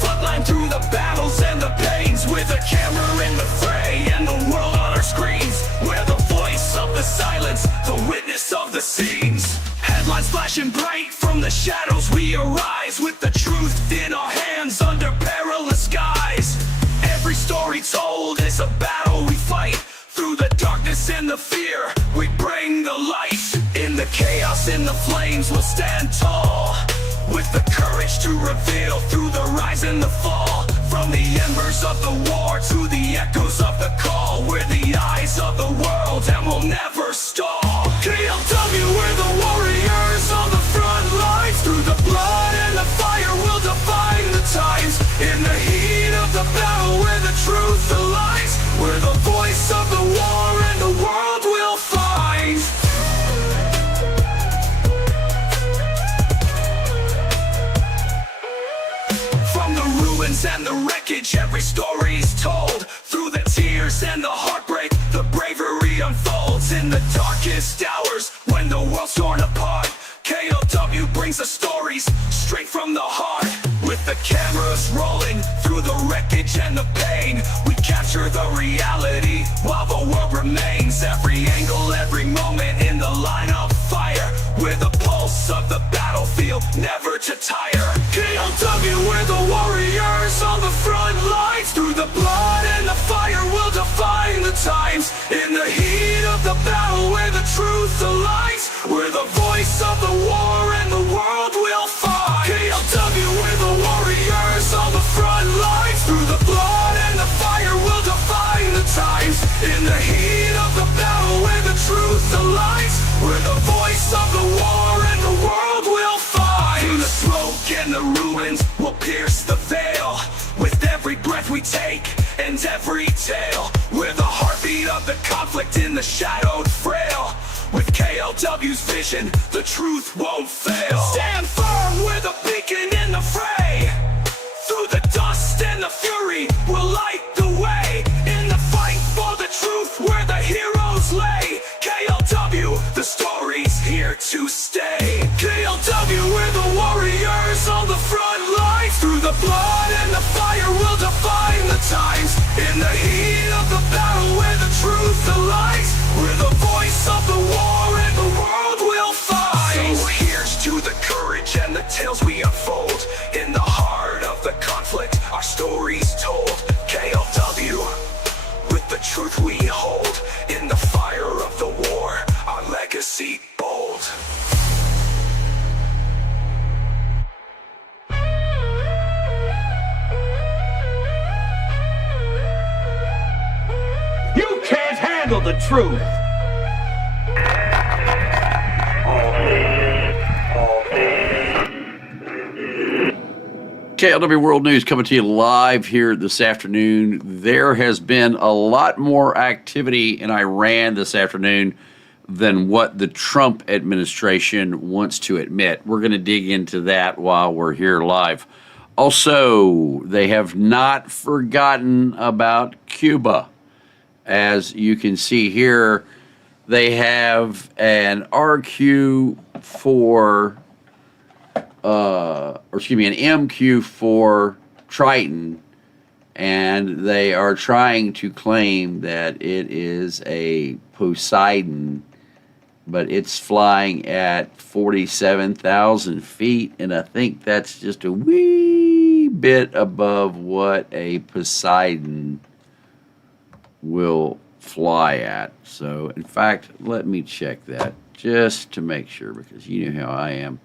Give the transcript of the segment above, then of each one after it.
front line through the battles and the pains, with a camera in the fray and the world on our screens. We're the voice of the silence, the witness of the scenes. Headlines flashing bright, from the shadows we arise, with the truth in our hands under perilous skies. Every story told is a battle we fight. Through the darkness and the fear, we bring the light. In the chaos, in the flames, we'll stand tall, with the courage to reveal through the rise and the fall. From the embers of the war to the echoes of the call, we're the eyes of the world and we'll never stall. KLW, we're the warriors on the front lines. Through the blood and the fire, we'll define the times. In the heat of the battle, where the truth lies, we're the voice of the war and the world will find. From the ruins and the wreckage, every story's told. Through the tears and the heartbreak, the bravery unfolds. In the darkest hours, when the world's torn apart, KLW brings the stories straight from the heart. With the cameras rolling through the wreckage and the pain, we capture the reality while the world remains. Every angle, every moment in the line of fire, we're the pulse of the battlefield, never to tire. KLW, we're the warriors on the front lines. Through the blood and the fire, we'll define the times. In the heat of the battle, where the truth lies, we're the voice of the war and the world will find. KLW, we're the warriors on the front lines. Through the blood and the fire, we'll define the times. In the heat of the battle, where the truth lies, we're the voice of the war and the world will find. Through the smoke and the ruins, we'll pierce the veil. With every breath we take and every tale, we're the heartbeat of the conflict in the shadowed frail. With KLW's vision, the truth won't fail. Stand firm, we're the beacon in the fray. Through the dust and the fury, we'll light the way. In the fight for the truth, where the heroes lay. KLW, the story's here to stay. KLW, we're the warriors on the front lines. Through the blood and the fire, we'll define the times. In the heat of the battle, where the truth lies, we're the voice of the war and the world will find. So here's to the courage and the tales we unfold. In the heart of the conflict, our story's told. KLW, with the truth we hold. In the fire of the war, our legacy bold. You can't handle the truth! KLW World News coming to you live here this afternoon. There has been a lot more activity in Iran this afternoon than what the Trump administration wants to admit. We're going to dig into that while we're here live. Also, they have not forgotten about Cuba. As you can see here, they have an RQ for an MQ for Triton, and they are trying to claim that it is a Poseidon, but it's flying at 47,000 feet, and I think that's just a wee bit above what a Poseidon will fly at. So, in fact, let me check that just to make sure, because you know how I am.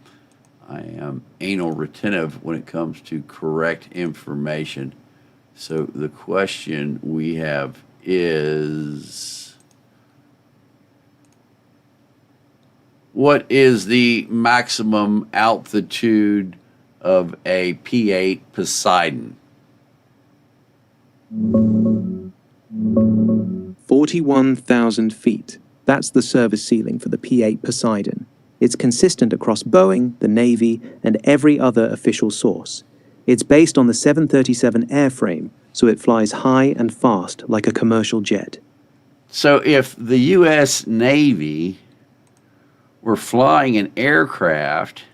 I am anal retentive when it comes to correct information. So the question we have is, what is the maximum altitude of a P-8 Poseidon? 41,000 feet. That's the service ceiling for the P-8 Poseidon. It's consistent across Boeing, the Navy, and every other official source. It's based on the 737 airframe, so it flies high and fast like a commercial jet. So if the U.S. Navy were flying an aircraft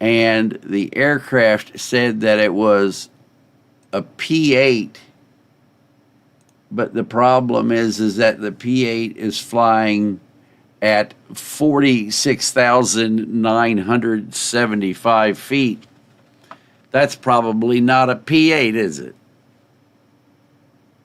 and the aircraft said that it was a P-8, but the problem is that the P-8 is flying at 46,975 feet. That's probably not a P-8, is it?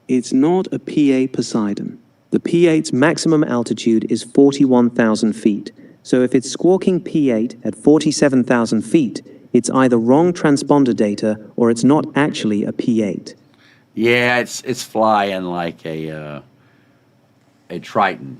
It's not a PA Poseidon. The P-8's maximum altitude is 41,000 feet. So if it's squawking P-8 at 47,000 feet, it's either wrong transponder data or it's not actually a P-8. Yeah, it's flying like a Triton.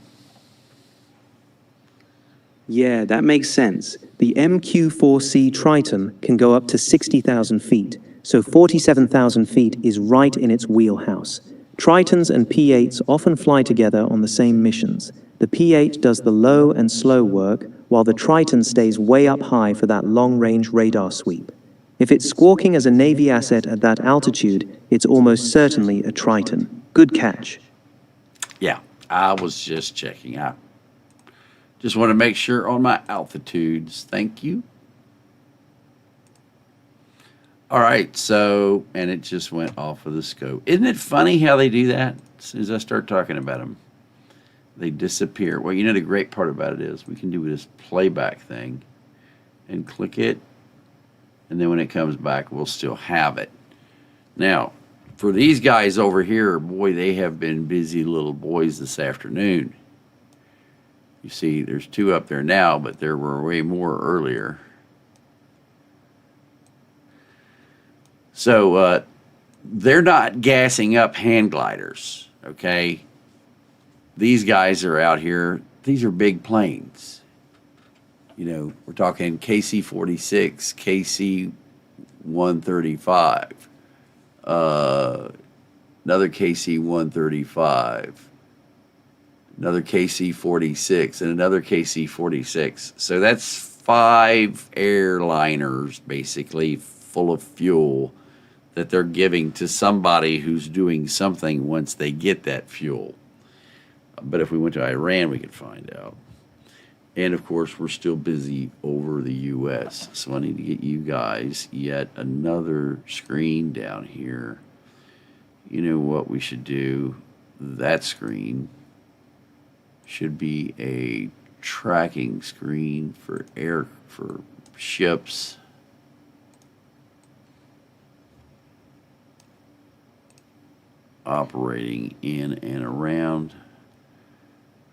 Yeah, that makes sense. The MQ-4C Triton can go up to 60,000 feet, so 47,000 feet is right in its wheelhouse. Tritons and P-8s often fly together on the same missions. The P-8 does the low and slow work, while the Triton stays way up high for that long-range radar sweep. If it's squawking as a Navy asset at that altitude, it's almost certainly a Triton. Good catch. Yeah, I was just checking out. Just want to make sure on my altitudes. Thank you. All right, so, and it just went off of the scope. Isn't it funny how they do that? As soon as I start talking about them, they disappear. Well, you know, the great part about it is we can do this playback thing and click it, and then when it comes back, we'll still have it. Now, for these guys over here, boy, they have been busy little boys this afternoon. You see, there's two up there now, but there were way more earlier. So they're not gassing up hand gliders, okay? These guys are out here. These are big planes. You know, we're talking KC-46, KC-135, another KC-135, another KC-46, and another KC-46. So that's 5 airliners, basically, full of fuel that they're giving to somebody who's doing something once they get that fuel. But if we went to Iran, we could find out. And of course, we're still busy over the U.S. So I need to get you guys yet another screen down here. You know what we should do? That screen should be a tracking screen for ships. Operating in and around.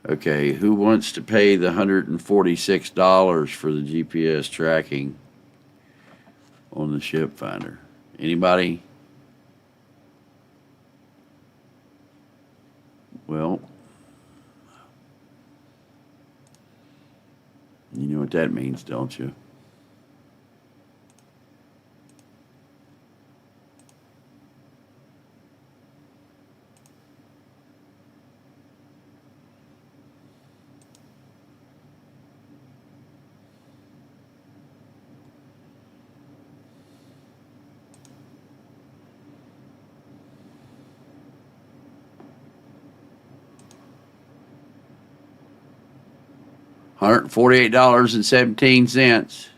Okay, who wants to pay the $146 for the GPS tracking on the ship finder? Anybody? Well, you know what that means, don't you? $148.17.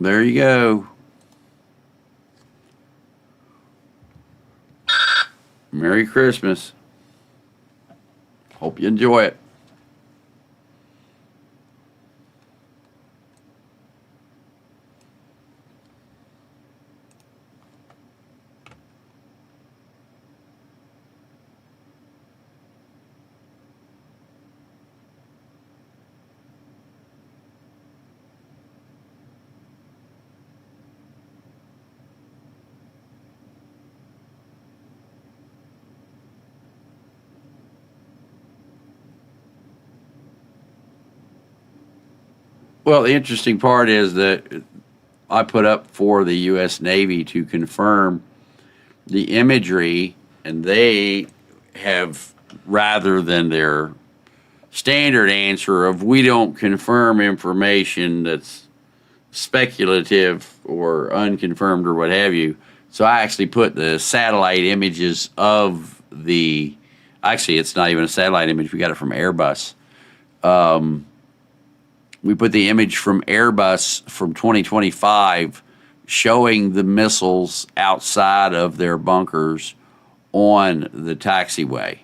There you go. Merry Christmas. Hope you enjoy it. Well, the interesting part is that I put up for the U.S. Navy to confirm the imagery, and they have, rather than their standard answer of we don't confirm information that's speculative or unconfirmed or what have you. So I actually put the satellite images of the, actually, it's not even a satellite image. We got it from Airbus. We put the image from Airbus from 2025 showing the missiles outside of their bunkers on the taxiway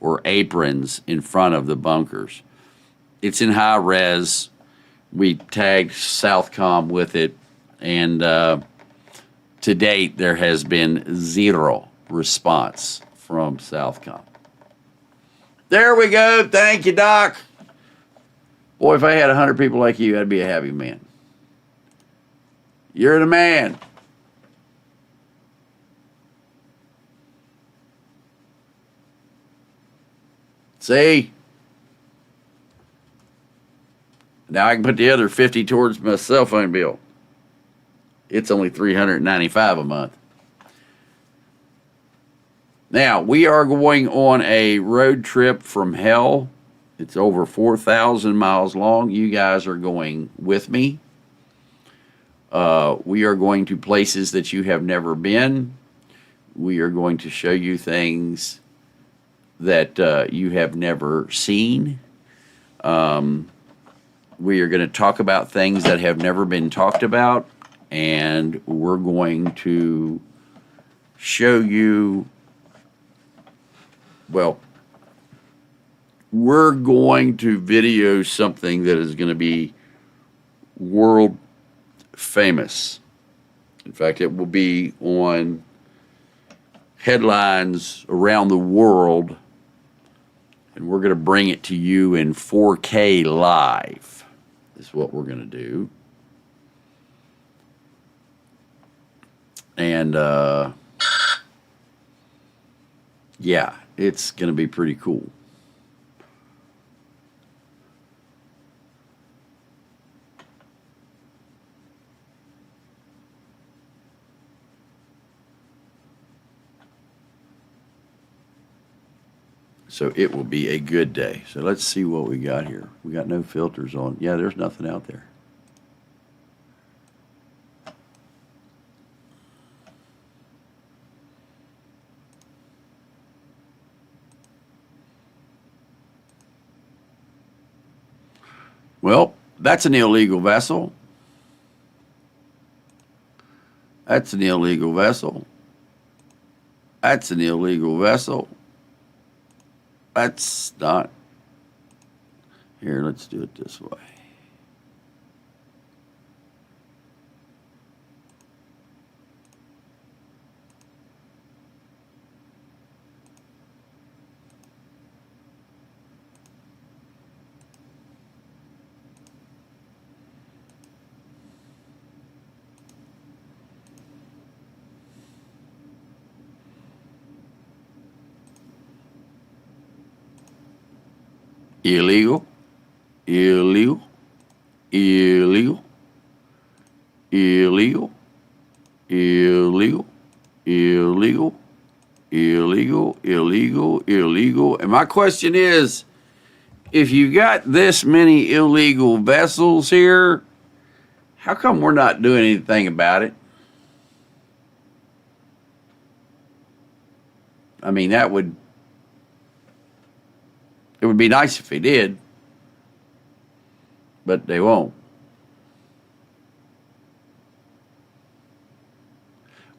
or aprons in front of the bunkers. It's in high res. We tagged Southcom with it, and to date there has been zero response from Southcom. There we go. Thank you, Doc. Boy, if I had 100 people like you, I'd be a happy man. You're the man. See? Now I can put the other 50 towards my cell phone bill. It's only $395 a month. Now, we are going on a road trip from hell. It's over 4,000 miles long. You guys are going with me. We are going to places that you have never been. We are going to show you things that you have never seen. We are going to talk about things that have never been talked about. And we're going to show you, well, we're going to video something that is going to be world famous. In fact, it will be on headlines around the world, and we're going to bring it to you in 4K live, is what we're going to do. And, yeah, it's going to be pretty cool. So it will be a good day. So let's see what we got here. We got no filters on. Yeah, there's nothing out there. Well, that's an illegal vessel. That's an illegal vessel. That's an illegal vessel. That's not. Here, let's do it this way. Illegal, illegal, illegal, illegal, illegal, illegal, illegal, illegal, illegal. And my question is, if you've got this many illegal vessels here, how come we're not doing anything about it? I mean, it would be nice if they did, but they won't.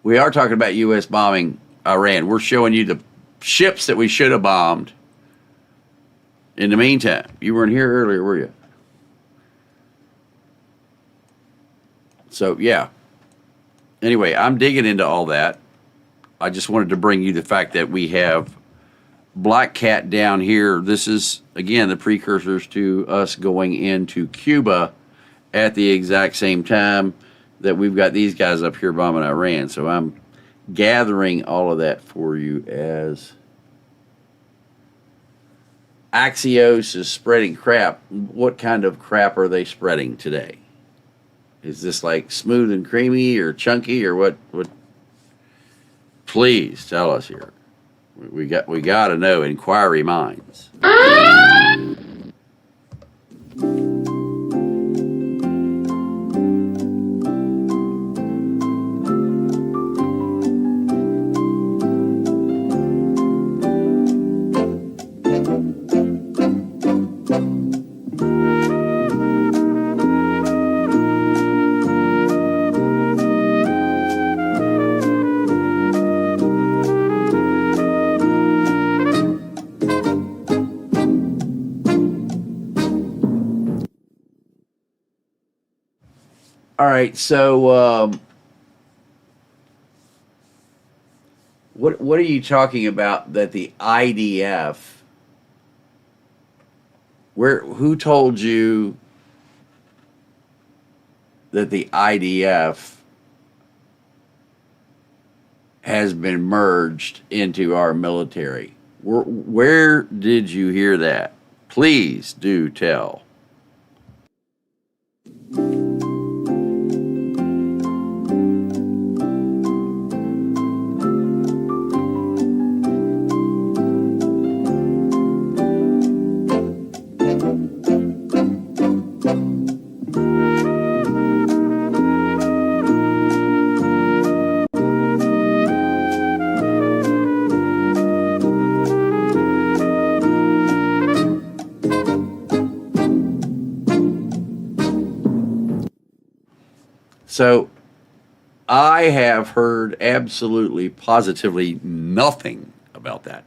We are talking about U.S. bombing Iran. We're showing you the ships that we should have bombed In the meantime, you weren't here earlier, were you? So, yeah. Anyway, I'm digging into all that. I just wanted to bring you the fact that we have Black Cat down here. This is, again, the precursors to us going into Cuba at the exact same time that we've got these guys up here bombing Iran. So I'm gathering all of that for you as Axios is spreading crap. What kind of crap are they spreading today? Is this like smooth and creamy or chunky or what? Please tell us here. We got to know, inquiry minds. All right, so what are you talking about that the IDF? Who told you that the IDF has been merged into our military? Where did you hear that? Please do tell. So I have heard absolutely, positively nothing about that.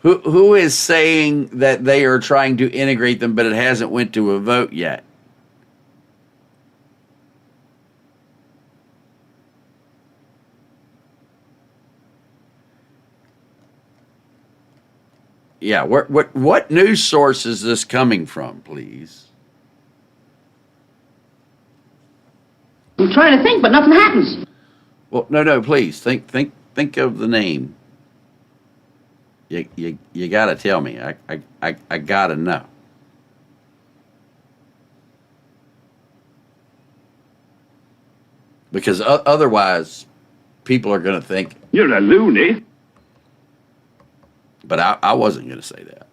Who is saying that they are trying to integrate them, but it hasn't went to a vote yet? Yeah, what news source is this coming from, please? I'm trying to think, but nothing happens. Well, no, please think of the name. You got to tell me. I got to know. Because otherwise, people are going to think You're a loony. But I wasn't going to say that.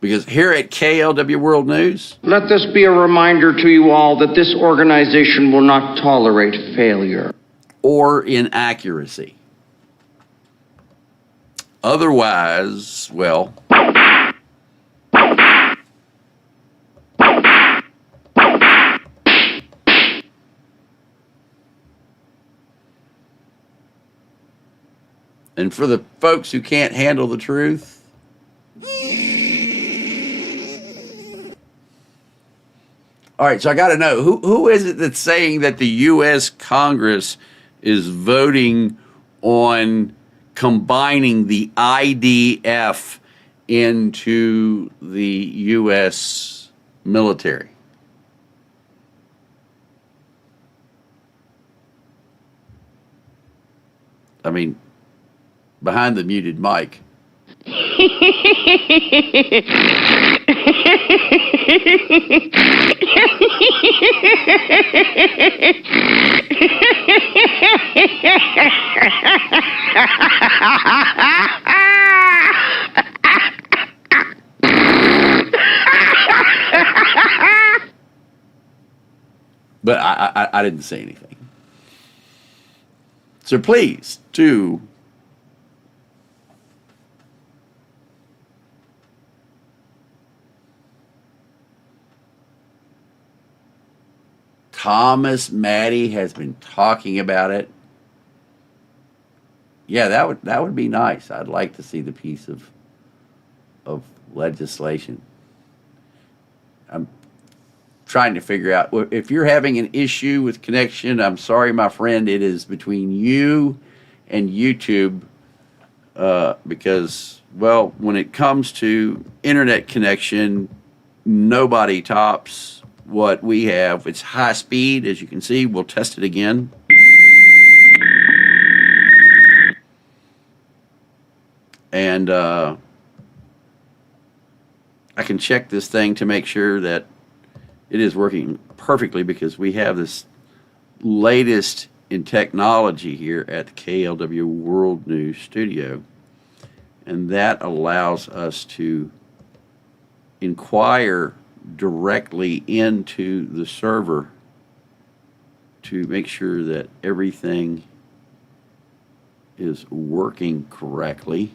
Because here at KLW World News, Let this be a reminder to you all that this organization will not tolerate failure. or inaccuracy. Otherwise, well, and for the folks who can't handle the truth, all right, so I got to know, who is it that's saying that the U.S. Congress is voting on combining the IDF into the U.S. military? I mean, behind the muted mic. But I didn't say anything. So please do Thomas Maddie has been talking about it. Yeah, that would be nice. I'd like to see the piece of legislation. I'm trying to figure out if you're having an issue with connection. I'm sorry, my friend. It is between you and YouTube because, well, when it comes to internet connection, nobody tops what we have. It's high speed, as you can see. We'll test it again. And I can check this thing to make sure that it is working perfectly because we have this latest in technology here at the KLW World News Studio. And that allows us to inquire directly into the server to make sure that everything is working correctly.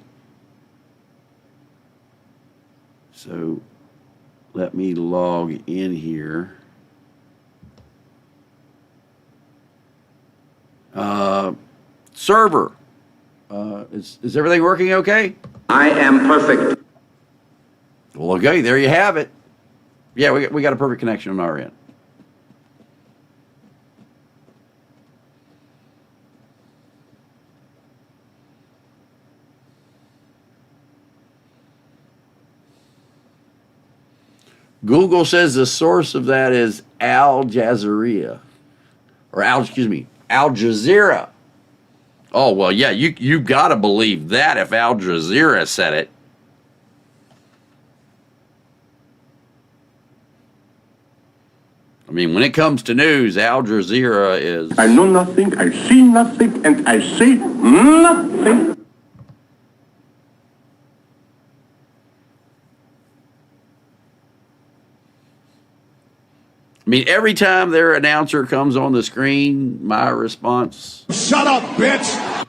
So let me log in here. Server, is everything working okay? I am perfect. Well, okay, there you have it. Yeah, we got a perfect connection on our end. Google says the source of that is Al Jazeera, or Al Jazeera. Oh, well, yeah, you got to believe that if Al Jazeera said it. I mean, when it comes to news, Al Jazeera is... I know nothing, I see nothing, and I say nothing. I mean, every time their announcer comes on the screen, my response... Shut up, bitch!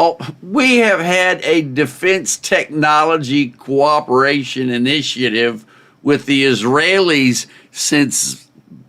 Oh, we have had a defense technology cooperation initiative with the Israelis since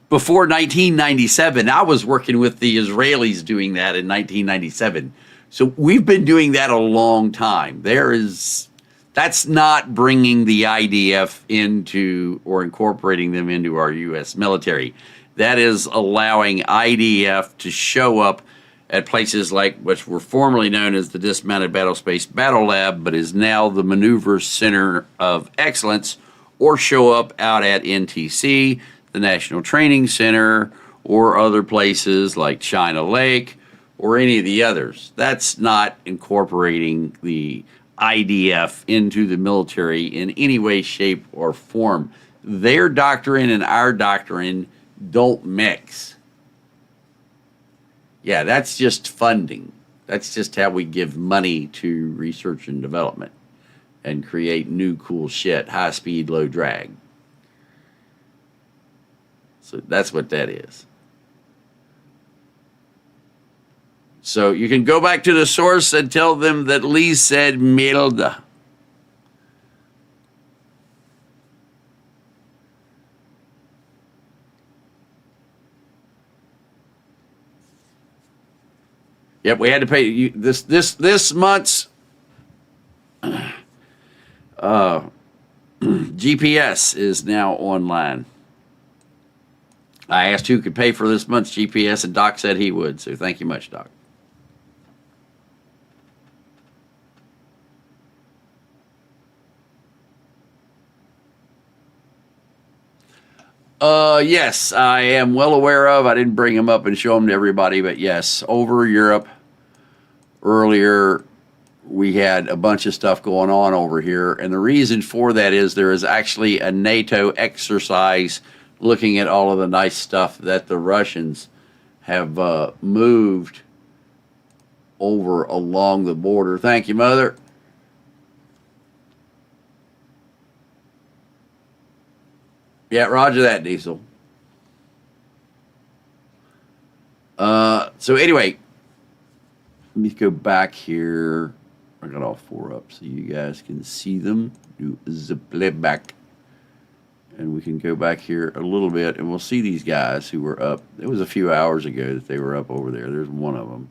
before 1997. I was working with the Israelis doing that in 1997. So we've been doing that a long time. That's not bringing the IDF into or incorporating them into our U.S. military. That is allowing IDF to show up at places like which were formerly known as the Dismounted Battlespace Battle Lab, but is now the Maneuver Center of Excellence, or show up out at NTC, the National Training Center, or other places like China Lake, or any of the others. That's not incorporating the IDF into the military in any way, shape, or form. Their doctrine and our doctrine don't mix. Yeah, that's just funding. That's just how we give money to research and development and create new cool shit, high speed, low drag. So that's what that is. So you can go back to the source and tell them that Lee said Milda. Yep, we had to pay you this month's GPS is now online. I asked who could pay for this month's GPS, and Doc said he would. So thank you much, Doc. Yes, I am well aware of. I didn't bring them up and show them to everybody, but yes, over Europe earlier, we had a bunch of stuff going on over here. And the reason for that is there is actually a NATO exercise looking at all of the nice stuff that the Russians have moved over along the border. Thank you, Mother. Yeah, roger that, Diesel. So anyway, let me go back here. I got all four up so you guys can see them. Do the playback. And we can go back here a little bit and we'll see these guys who were up. It was a few hours ago that they were up over there. There's one of them.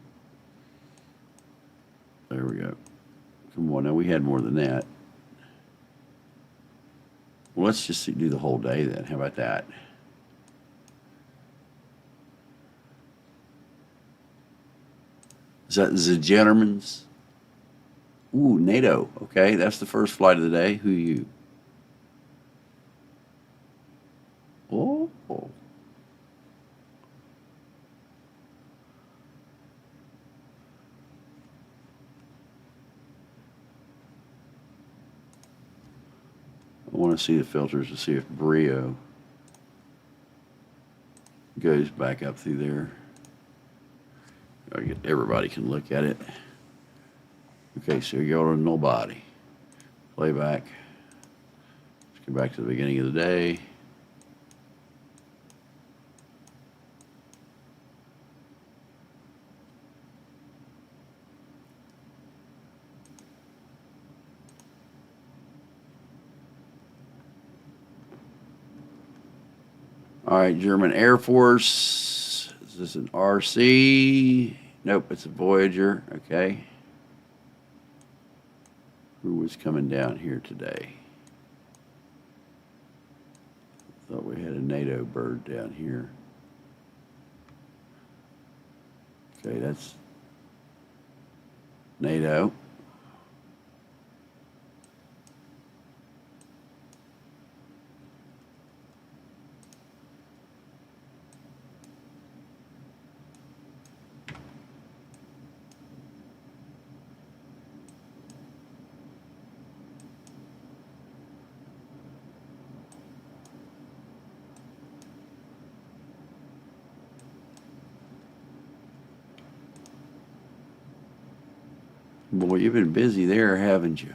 There we go. Come on, now we had more than that. Well, let's just do the whole day then. How about that? Is that the gentleman's? Ooh, NATO. Okay, that's the first flight of the day. Who are you? Oh. I want to see the filters to see if Brio goes back up through there. Everybody can look at it. Okay, so you're on nobody. Playback. Let's go back to the beginning of the day. All right, German Air Force. Is this an RC? Nope, it's a Voyager. Okay. Who was coming down here today? Thought we had a NATO bird down here. Okay, that's NATO. Boy, you've been busy there, haven't you?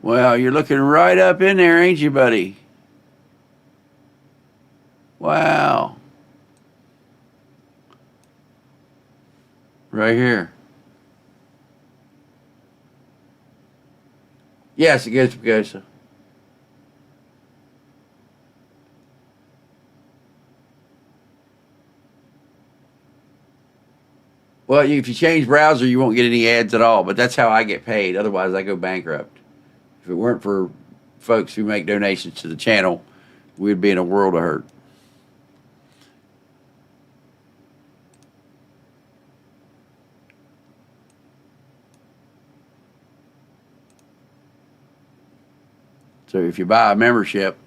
Well, you're looking right up in there, ain't you, buddy? Wow. Right here. Yes, it goes. Well, if you change browser, you won't get any ads at all, but that's how I get paid. Otherwise, I go bankrupt. If it weren't for folks who make donations to the channel, we'd be in a world of hurt. So if you buy a membership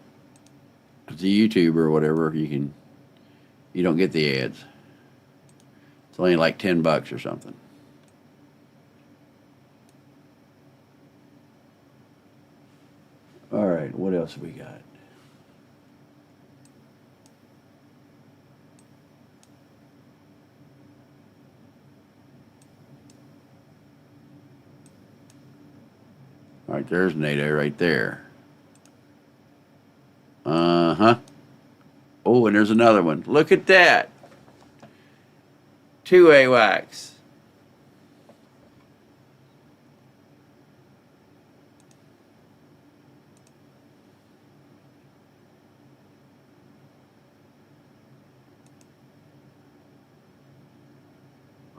to YouTube or whatever, you don't get the ads. It's only like $10 or something. All right, what else we got? All right, there's NATO right there. Uh-huh. Oh, and there's another one. Look at that. Two AWACS.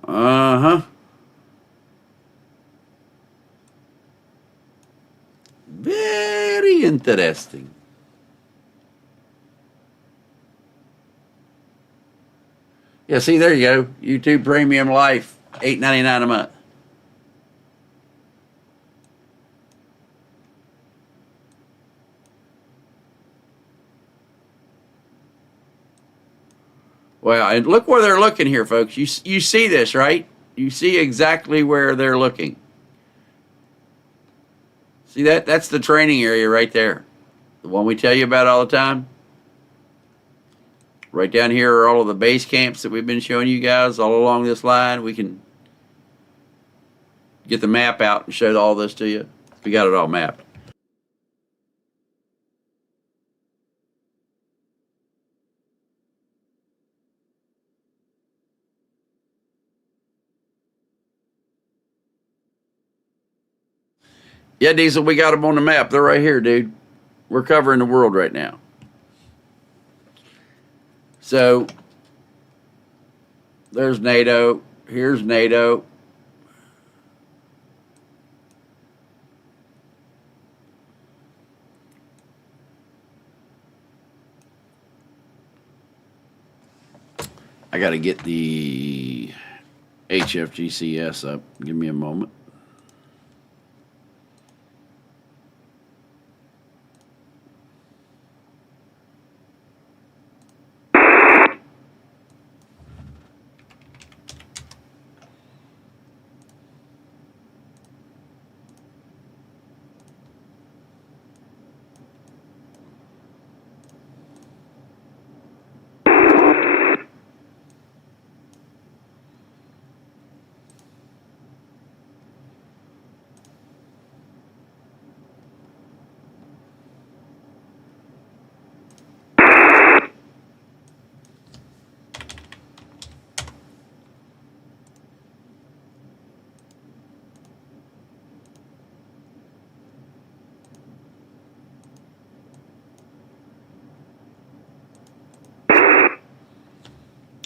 Uh-huh. Very interesting. Yeah, see, there you go. YouTube Premium Life, $8.99 a month. Well, and look where they're looking here, folks. You see this, right? You see exactly where they're looking. See that? That's the training area right there. The one we tell you about all the time. Right down here are all of the base camps that we've been showing you guys all along this line. We can get the map out and show all this to you. We got it all mapped. Yeah, Diesel, we got them on the map. They're right here, dude. We're covering the world right now. So, there's NATO. Here's NATO. I got to get the HF-GCS up. Give me a moment.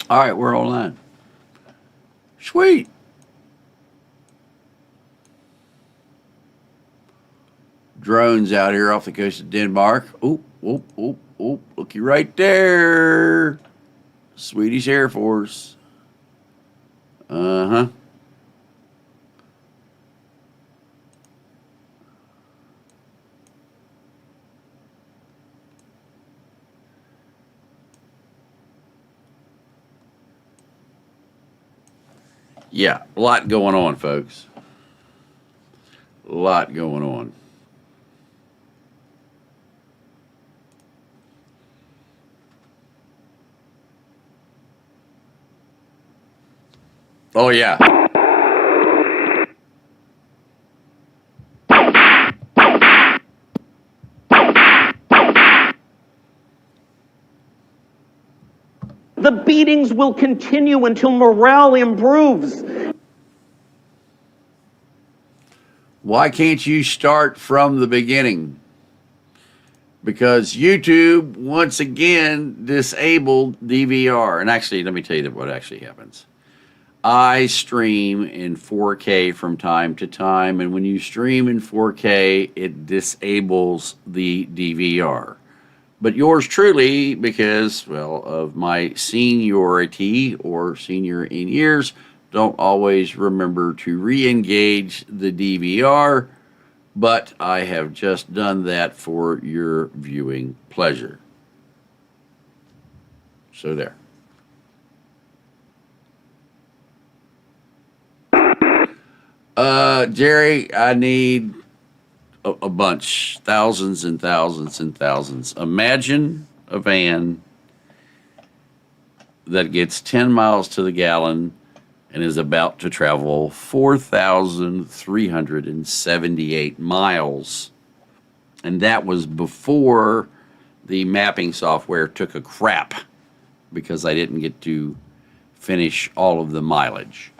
All right, we're online. Sweet. Drones out here off the coast of Denmark. Oh, oh, oh, oh, looky right there. Swedish Air Force. Uh-huh. Yeah, a lot going on, folks. A lot going on. Oh, yeah. The beatings will continue until morale improves. Why can't you start from the beginning? Because YouTube, once again, disabled DVR. And actually, let me tell you what actually happens. I stream in 4K from time to time, and when you stream in 4K, it disables the DVR. But yours truly, because, well, of my seniority or senior in years, don't always remember to re-engage the DVR, but I have just done that for your viewing pleasure. So there. Jerry, I need a bunch, thousands and thousands and thousands. Imagine a van that gets 10 miles to the gallon and is about to travel 4,378 miles. And that was before the mapping software took a crap because I didn't get to finish all of the mileage.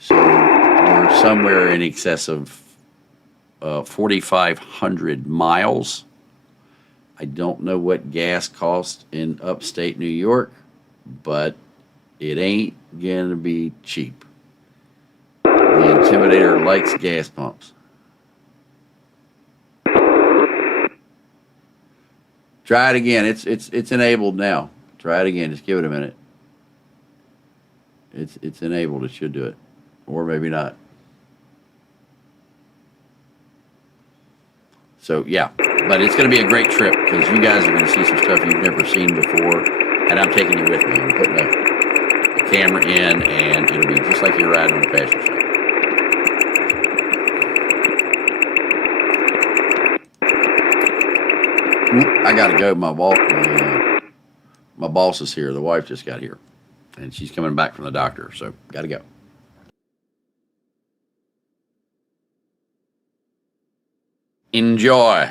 So we're somewhere in excess of 4,500 miles. I don't know what gas costs in upstate New York, but it ain't gonna be cheap. The Intimidator likes gas pumps. Try it again. It's enabled now. Try it again. Just give it a minute. It's enabled. It should do it, or maybe not. So yeah, but it's going to be a great trip because you guys are going to see some stuff you've never seen before, and I'm taking you with me. I'm putting camera in, and it'll be just like you're riding on a passenger seat. I gotta go. My boss is here. The wife just got here, and she's coming back from the doctor, so gotta go. Enjoy.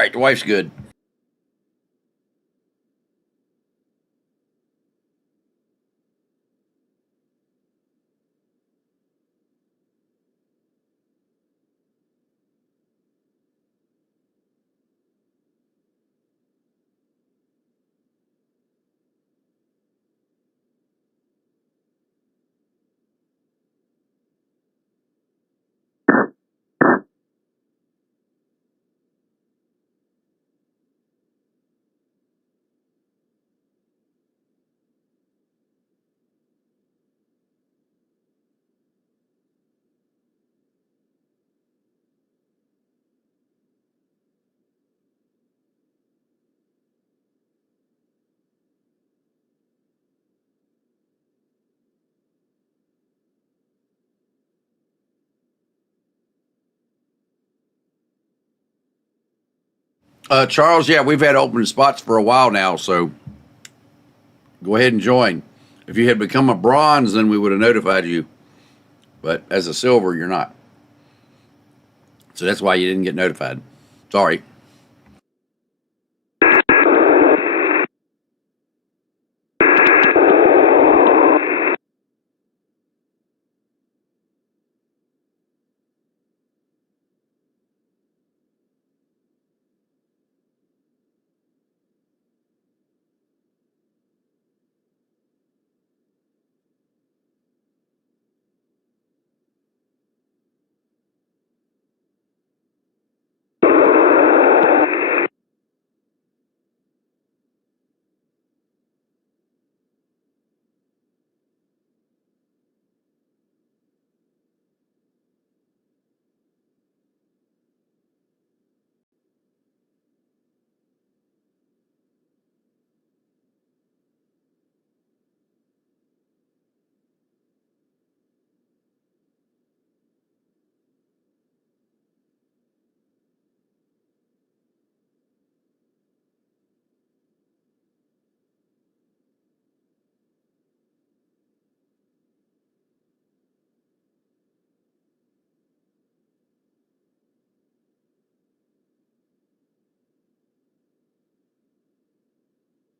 right, the wife's good. Charles, yeah, we've had open spots for a while now, so go ahead and join. If you had become a bronze, then we would have notified you. But as a silver, you're not. So that's why you didn't get notified. Sorry.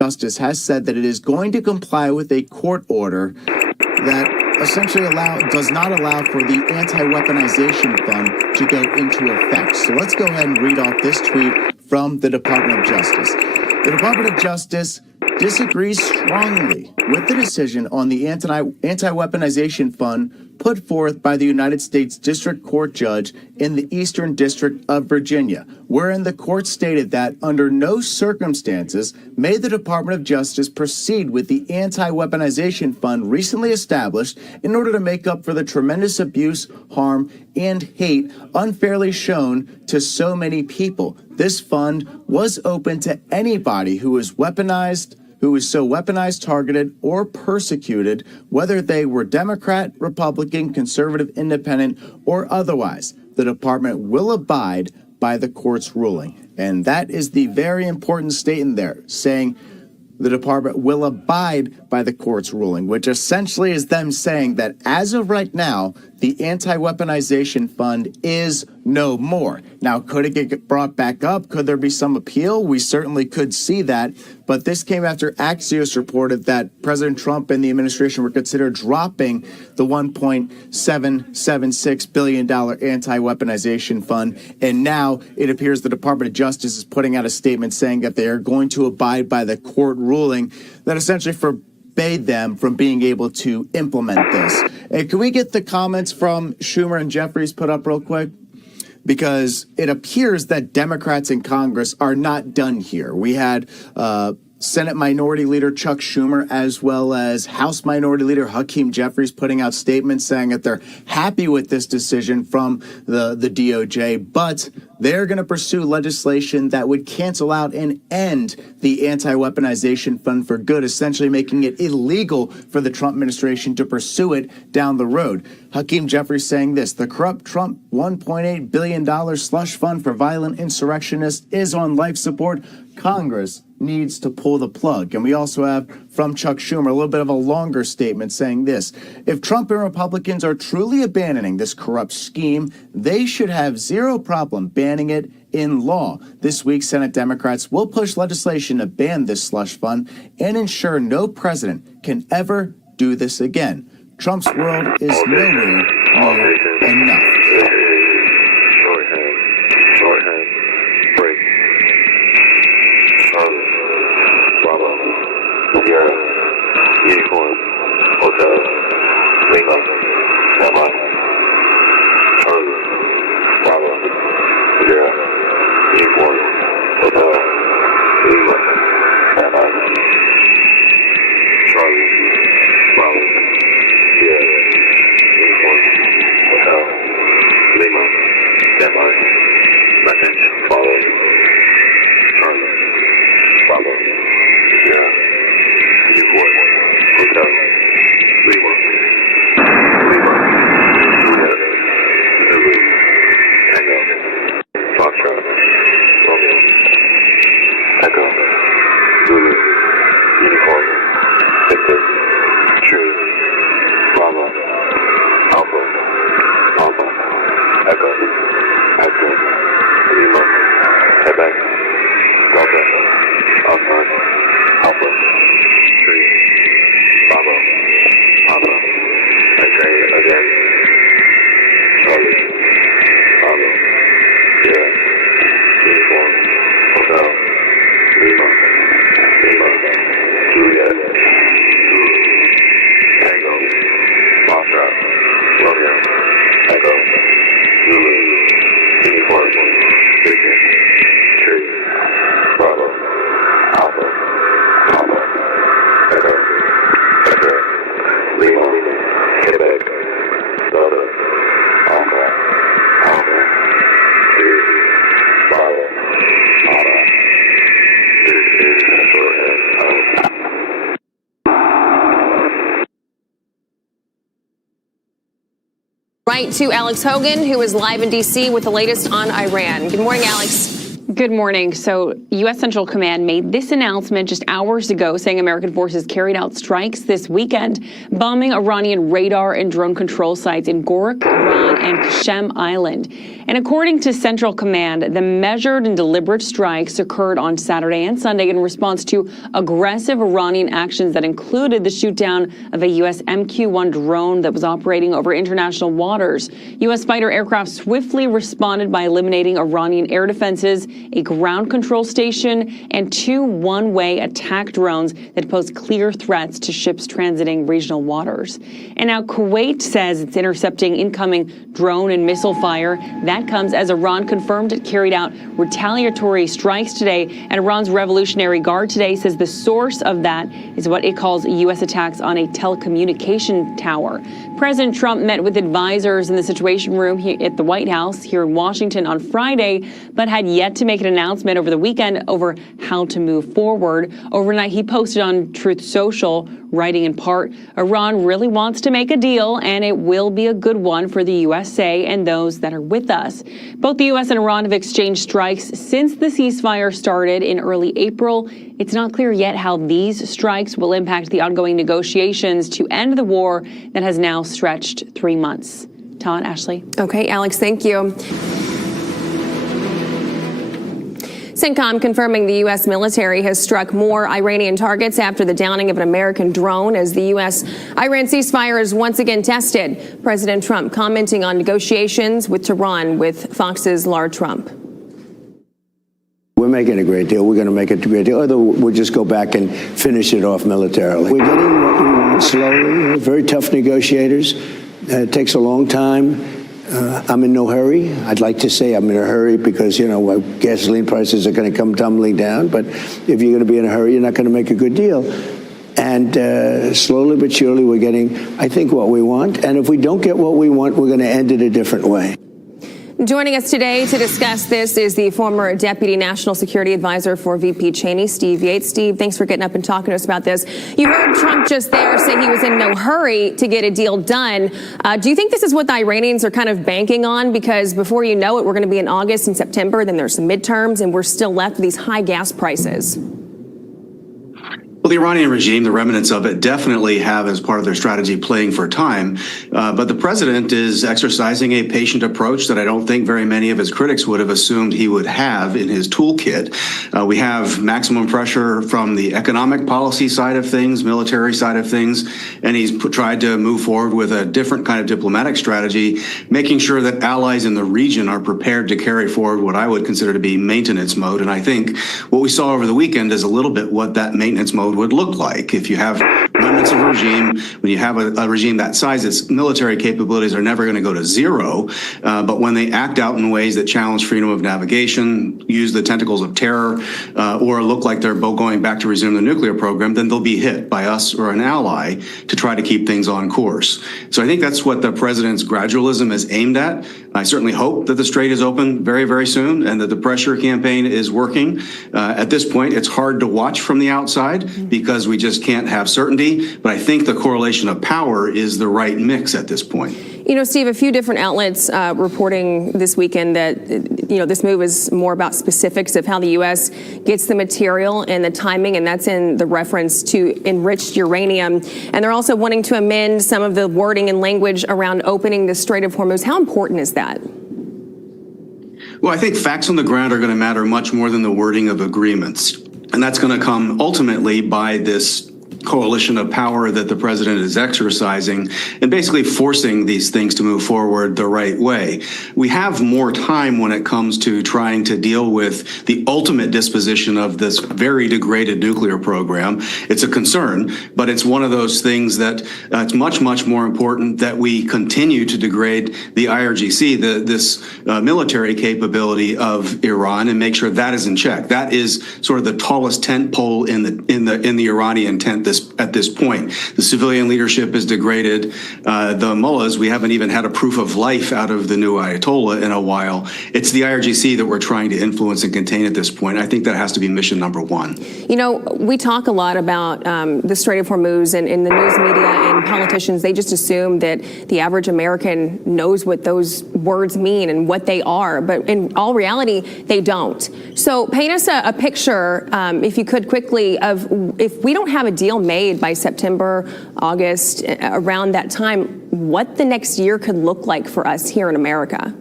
Justice has said that it is going to comply with a court order that essentially does not allow for the anti-weaponization fund to go into effect. So let's go ahead and read off this tweet from the Department of Justice. The Department of Justice disagrees strongly with the decision on the anti-weaponization fund put forth by the United States District Court judge in the Eastern District of Virginia, wherein the court stated that under no circumstances may the Department of Justice proceed with the anti-weaponization fund recently established in order to make up for the tremendous abuse, harm, and hate unfairly shown to so many people. This fund was open to anybody who is weaponized, who is so weaponized, targeted, or persecuted, whether they were Democrat, Republican, conservative, independent, or otherwise. The department will abide by the court's ruling. And that is the very important statement there, saying the department will abide by the court's ruling, which essentially is them saying that as of right now, the anti-weaponization fund is no more. Now, could it get brought back up? Could there be some appeal? We certainly could see that. But this came after Axios reported that President Trump and the administration were considering dropping the $1.776 billion anti-weaponization fund. And now it appears the Department of Justice is putting out a statement saying that they are going to abide by the court ruling that essentially forbade them from being able to implement this. Hey, can we get the comments from Schumer and Jeffries put up real quick? Because it appears that Democrats in Congress are not done here. We had Senate Minority Leader Chuck Schumer, as well as House Minority Leader Hakeem Jeffries, putting out statements saying that they're happy with this decision from the DOJ, but they're going to pursue legislation that would cancel out and end the anti-weaponization fund for good, essentially making it illegal for the Trump administration to pursue it down the road. Hakeem Jeffries saying this: the corrupt Trump $1.8 billion slush fund for violent insurrectionists is on life support. Congress needs to pull the plug. And we also have from Chuck Schumer a little bit of a longer statement saying this: if Trump and Republicans are truly abandoning this corrupt scheme, they should have zero problem banning it in law. This week, Senate Democrats will push legislation to ban this slush fund and ensure no president can ever do this again. Trump's world is nowhere near enough. Shorthand, break, Bravo, Sierra, Unicorn, Hotel, Lima, Lima, Charlie, Bravo, Sierra, Unicorn, Hotel, Lima, Lima, Charlie, Bravo, Sierra, Unicorn, Hotel, Lima, Denmark, message, follow, Charlie, Bravo, Sierra, Newport, Hotel, Lima, Juliet, Zulu, Tango, Foxtrot, Romeo, Echo, Zulu, Unicorn, Victor, True, Bravo, Alpha, Alpha, Echo, Echo, Lima, Quebec, Delta, Alpha, Alpha, 3, Bravo, Bravo, I say it again, Charlie, Bravo, Sierra, Uniform, Hotel, Lima, Lima, Juliet, Zulu, Tango, Foxtrot, Romeo, Echo, Zulu, Uniform, Victor, Tree, Bravo, Alpha, Alpha, Echo, Echo, Lima, Quebec, Delta, Alpha, Alpha, 3, Bravo, Alpha, Right to Alex Hogan, who is live in D.C. with the latest on Iran. Good morning, Alex. Good morning. So, U.S. Central Command made this announcement just hours ago, saying American forces carried out strikes this weekend, bombing Iranian radar and drone control sites in Gorak, Iran, and Qasem Island. And according to Central Command, the measured and deliberate strikes occurred on Saturday and Sunday in response to aggressive Iranian actions that included the shoot-down of a U.S. MQ-1 drone that was operating over international waters. U.S. fighter aircraft swiftly responded by eliminating Iranian air defenses, a ground control station, and 2 one-way attack drones that pose clear threats to ships transiting regional waters. And now Kuwait says it's intercepting incoming drone and missile fire. That comes as Iran confirmed it carried out retaliatory strikes today, and Iran's Revolutionary Guard today says the source of that is what it calls U.S. attacks on a telecommunication tower. President Trump met with advisors in the Situation Room here at the White House here in Washington on Friday, but had yet to make an announcement over the weekend over how to move forward. Overnight, he posted on Truth Social, writing in part, Iran really wants to make a deal, and it will be a good one for the USA and those that are with us. Both the U.S. and Iran have exchanged strikes since the ceasefire started in early April. It's not clear yet how these strikes will impact the ongoing negotiations to end the war that has now stretched 3 months. Todd, Ashley. Okay, Alex, thank you. CENTCOM confirming the U.S. military has struck more Iranian targets after the downing of an American drone as the U.S.-Iran ceasefire is once again tested. President Trump commenting on negotiations with Tehran with Fox's Lar Trump. We're making a great deal. We're going to make it a great deal. Other, we'll just go back and finish it off militarily. We're getting what we want slowly. Very tough negotiators. It takes a long time. I'm in no hurry. I'd like to say I'm in a hurry because, you know, gasoline prices are going to come tumbling down. But if you're going to be in a hurry, you're not going to make a good deal. And slowly but surely, we're getting, I think, what we want. And if we don't get what we want, we're going to end it a different way. Joining us today to discuss this is the former Deputy National Security Advisor for VP Cheney, Steve Yates. Steve, thanks for getting up and talking to us about this. You heard Trump just there say he was in no hurry to get a deal done. Do you think this is what the Iranians are kind of banking on? Because before you know it, we're going to be in August and September, then there's some midterms, and we're still left with these high gas prices. Well, the Iranian regime, the remnants of it, definitely have as part of their strategy playing for time. But the president is exercising a patient approach that I don't think very many of his critics would have assumed he would have in his toolkit. We have maximum pressure from the economic policy side of things, military side of things, and he's tried to move forward with a different kind of diplomatic strategy, making sure that allies in the region are prepared to carry forward what I would consider to be maintenance mode. And I think what we saw over the weekend is a little bit what that maintenance mode would look like. If you have remnants of a regime, when you have a regime that size, its military capabilities are never going to go to zero. But when they act out in ways that challenge freedom of navigation, use the tentacles of terror, or look like they're going back to resume the nuclear program, then they'll be hit by us or an ally to try to keep things on course. So I think that's what the president's gradualism is aimed at. I certainly hope that the Strait is open very, very soon and that the pressure campaign is working. At this point, it's hard to watch from the outside because we just can't have certainty. But I think the correlation of power is the right mix at this point. You know, Steve, a few different outlets reporting this weekend that, this move is more about specifics of how the U.S. gets the material and the timing, and that's in the reference to enriched uranium. And they're also wanting to amend some of the wording and language around opening the Strait of Hormuz. How important is that? Well, I think facts on the ground are going to matter much more than the wording of agreements. And that's going to come ultimately by this coalition of power that the president is exercising and basically forcing these things to move forward the right way. We have more time when it comes to trying to deal with the ultimate disposition of this very degraded nuclear program. It's a concern, but it's one of those things that it's much, much more important that we continue to degrade the IRGC, this military capability of Iran, and make sure that is in check. That is sort of the tallest tent pole in the Iranian tent at this point. The civilian leadership is degraded. The mullahs, we haven't even had a proof of life out of the new Ayatollah in a while. It's the IRGC that we're trying to influence and contain at this point. I think that has to be mission number one. You know, we talk a lot about the Strait of Hormuz, and in the news media and politicians, they just assume that the average American knows what those words mean and what they are. But in all reality, they don't. So paint us a picture, if you could quickly, of if we don't have a deal made by September, August, around that time, what the next year could look like for us here in America.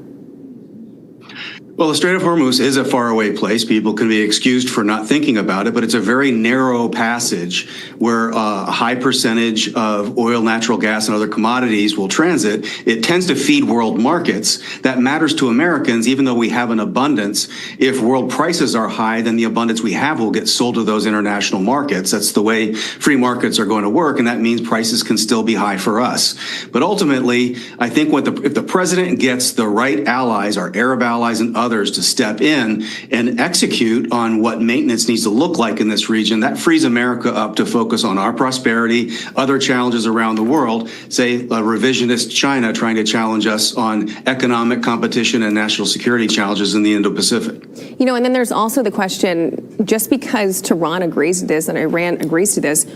Well, the Strait of Hormuz is a faraway place. People can be excused for not thinking about it, but it's a very narrow passage where a high percentage of oil, natural gas, and other commodities will transit. It tends to feed world markets. That matters to Americans, even though we have an abundance. If world prices are high, then the abundance we have will get sold to those international markets. That's the way free markets are going to work, and that means prices can still be high for us. But ultimately, I think if the president gets the right allies, our Arab allies and others, to step in and execute on what maintenance needs to look like in this region, that frees America up to focus on our prosperity, other challenges around the world, say a revisionist China trying to challenge us on economic competition and national security challenges in the Indo-Pacific. You know, and then there's also the question, just because Tehran agrees to this and Iran agrees to this,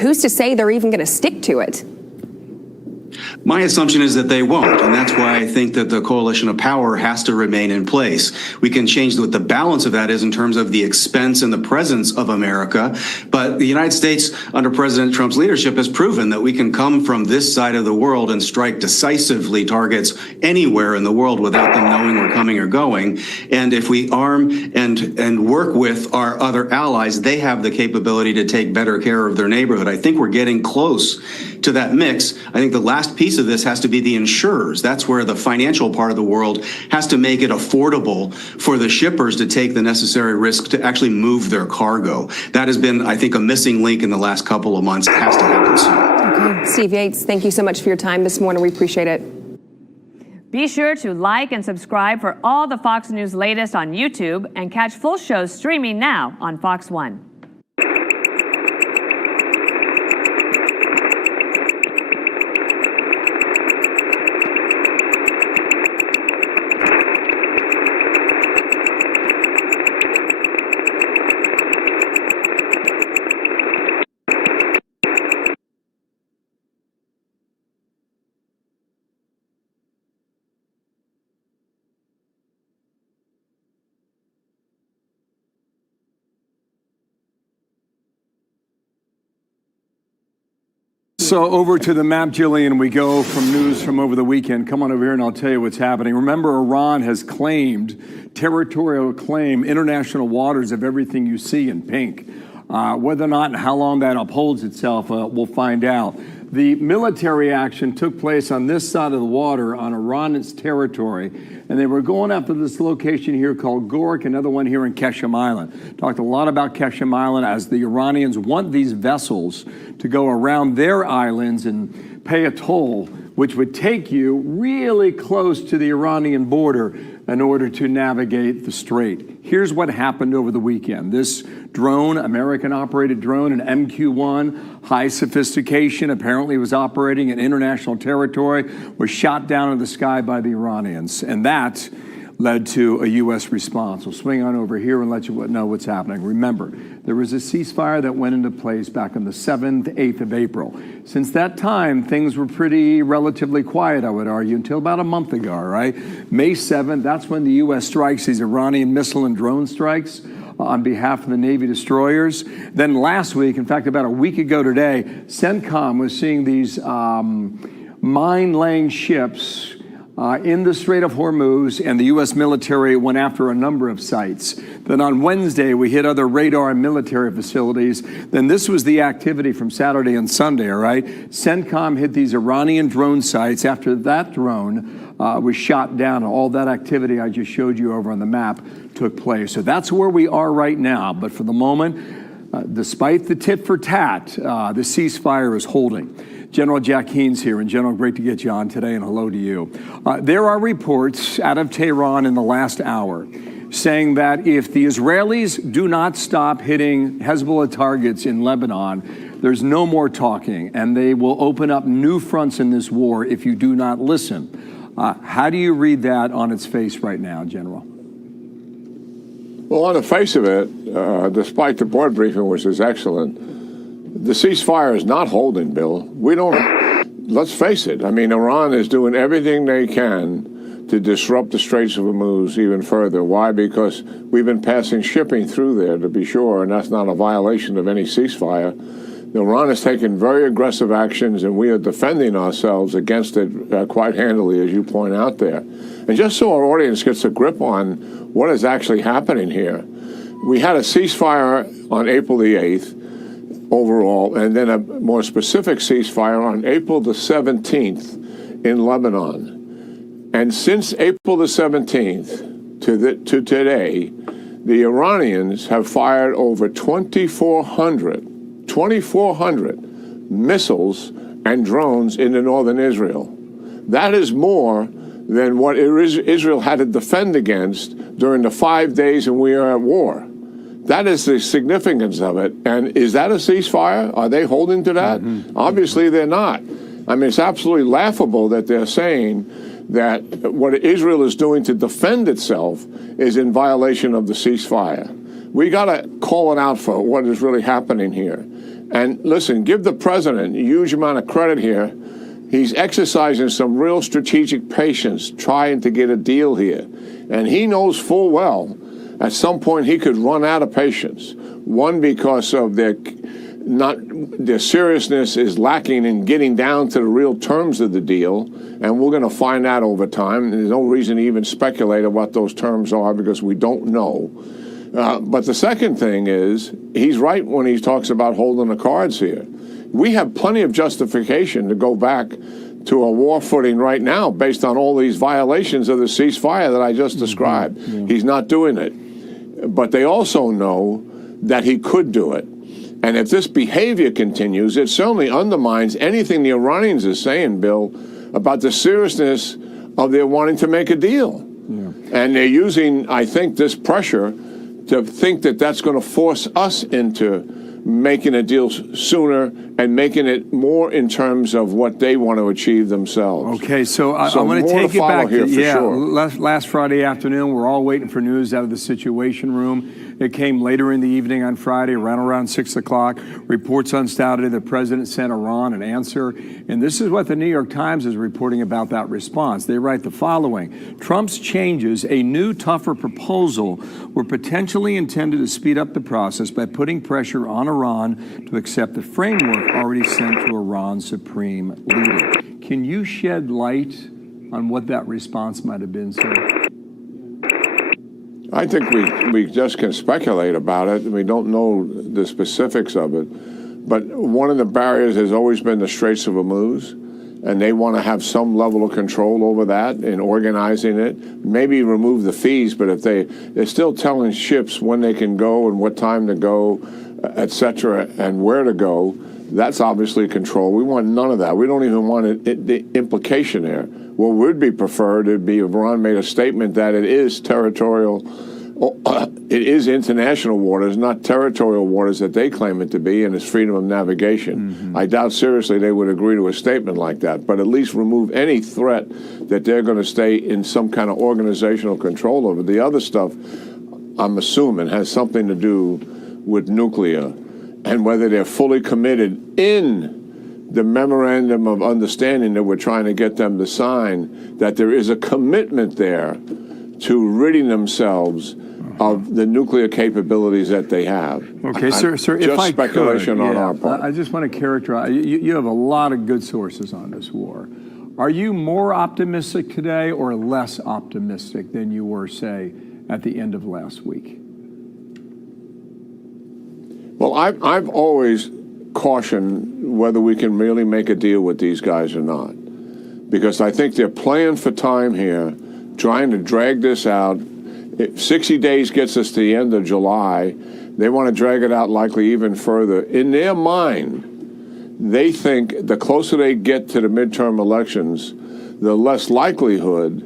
who's to say they're even going to stick to it? My assumption is that they won't, and that's why I think that the coalition of power has to remain in place. We can change what the balance of that is in terms of the expense and the presence of America, but the United States, under President Trump's leadership, has proven that we can come from this side of the world and strike decisively targets anywhere in the world without them knowing we're coming or going. And if we arm and work with our other allies, they have the capability to take better care of their neighborhood. I think we're getting close to that mix. I think the last piece of this has to be the insurers. That's where the financial part of the world has to make it affordable for the shippers to take the necessary risk to actually move their cargo. That has been, I think, a missing link in the last couple of months. It has to happen soon. Okay. Steve Yates, thank you so much for your time this morning. We appreciate it. Be sure to like and subscribe for all the Fox News latest on YouTube, and catch full shows streaming now on Fox One. So over to the map, Jillian, we go from news from over the weekend. Come on over here and I'll tell you what's happening. Remember, Iran has claimed, territorial claim, international waters of everything you see in pink. Whether or not and how long that upholds itself, we'll find out. The military action took place on this side of the water on Iran's territory, and they were going after this location here called Gorik, another one here in Keshem Island. Talked a lot about Keshem Island as the Iranians want these vessels to go around their islands and pay a toll, which would take you really close to the Iranian border in order to navigate the strait. Here's what happened over the weekend. This drone, American-operated drone, an MQ-1, high sophistication, apparently was operating in international territory, was shot down in the sky by the Iranians, and that led to a U.S. response. We'll swing on over here and let you know what's happening. Remember, there was a ceasefire that went into place back on the 7th, 8th of April. Since that time, things were pretty relatively quiet, I would argue, until about a month ago, all right? May 7th, that's when the U.S. strikes these Iranian missile and drone strikes on behalf of the Navy destroyers. Then last week, in fact, about a week ago today, CENTCOM was seeing these mine-laying ships in the Strait of Hormuz, and the U.S. military went after a number of sites. Then on Wednesday, we hit other radar and military facilities. Then this was the activity from Saturday and Sunday, all right? CENTCOM hit these Iranian drone sites after that drone was shot down. All that activity I just showed you over on the map took place. So that's where we are right now. But for the moment, despite the tit for tat, the ceasefire is holding. General Jack Haynes here. And General, great to get you on today, and hello to you. There are reports out of Tehran in the last hour saying that if the Israelis do not stop hitting Hezbollah targets in Lebanon, there's no more talking, and they will open up new fronts in this war if you do not listen. How do you read that on its face right now, General? Well, on the face of it, despite the board briefing, which is excellent, the ceasefire is not holding, Bill. Let's face it. I mean, Iran is doing everything they can to disrupt the Straits of Hormuz even further. Why? Because we've been passing shipping through there, to be sure, and that's not a violation of any ceasefire. Iran has taken very aggressive actions, and we are defending ourselves against it quite handily, as you point out there. And just so our audience gets a grip on what is actually happening here, we had a ceasefire on April the 8th, overall, and then a more specific ceasefire on April the 17th in Lebanon. And since April the 17th to today, the Iranians have fired over 2,400 missiles and drones into northern Israel. That is more than what Israel had to defend against during the 5 days when we are at war. That is the significance of it. And is that a ceasefire? Are they holding to that? Mm-hmm. Obviously, they're not. I mean, it's absolutely laughable that they're saying that what Israel is doing to defend itself is in violation of the ceasefire. We got to call it out for what is really happening here. And listen, give the president a huge amount of credit here. He's exercising some real strategic patience, trying to get a deal here. And he knows full well at some point he could run out of patience. One, because of their seriousness is lacking in getting down to the real terms of the deal, and we're going to find out over time. There's no reason to even speculate on what those terms are because we don't know. But the second thing is, he's right when he talks about holding the cards here. We have plenty of justification to go back to a war footing right now based on all these violations of the ceasefire that I just described. Mm-hmm. Yeah. He's not doing it. But they also know that he could do it. And if this behavior continues, it certainly undermines anything the Iranians are saying, Bill, about the seriousness of their wanting to make a deal. Yeah. And they're using, I think, this pressure to think that that's going to force us into making a deal sooner and making it more in terms of what they want to achieve themselves. Okay, so I want to take it back. Last Friday afternoon, we're all waiting for news out of the Situation Room. It came later in the evening on Friday, around 6 o'clock. Reports on Saturday, the president sent Iran an answer. And this is what the New York Times is reporting about that response. They write the following: Trump's changes, a new, tougher proposal, were potentially intended to speed up the process by putting pressure on Iran to accept the framework already sent to Iran's supreme leader. Can you shed light on what that response might have been, sir? I think we just can speculate about it. We don't know the specifics of it. But one of the barriers has always been the Straits of Hormuz, and they want to have some level of control over that in organizing it. Maybe remove the fees, but if they're still telling ships when they can go and what time to go, et cetera, and where to go, that's obviously control. We want none of that. We don't even want the implication there. What would be preferred would be if Iran made a statement that it is territorial, it is international waters, not territorial waters that they claim it to be, and it's freedom of navigation. Mm-hmm. I doubt seriously they would agree to a statement like that, but at least remove any threat that they're going to stay in some kind of organizational control over. The other stuff, I'm assuming, has something to do with nuclear and whether they're fully committed in the memorandum of understanding that we're trying to get them to sign, that there is a commitment there to ridding themselves of the nuclear capabilities that they have. Okay, sir, if I could, speculation on our part. I just want to characterize, you have a lot of good sources on this war. Are you more optimistic today or less optimistic than you were, say, at the end of last week? Well, I've always cautioned whether we can really make a deal with these guys or not, because I think they're playing for time here, trying to drag this out. If 60 days gets us to the end of July, they want to drag it out likely even further. In their mind, they think the closer they get to the midterm elections, the less likelihood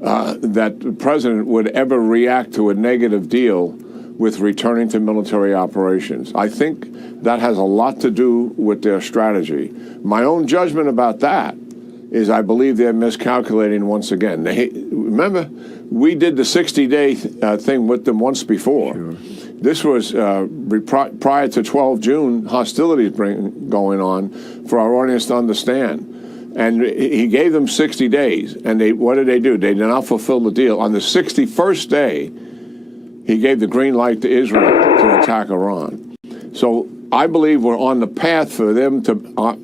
that the president would ever react to a negative deal with returning to military operations. I think that has a lot to do with their strategy. My own judgment about that is I believe they're miscalculating once again. Remember, we did the 60-day thing with them once before. Sure. This was prior to 12 June hostilities going on for our audience to understand. And he gave them 60 days. And what did? They did not fulfill the deal. On the 61st day, he gave the green light to Israel to attack Iran. So I believe we're on the path for them to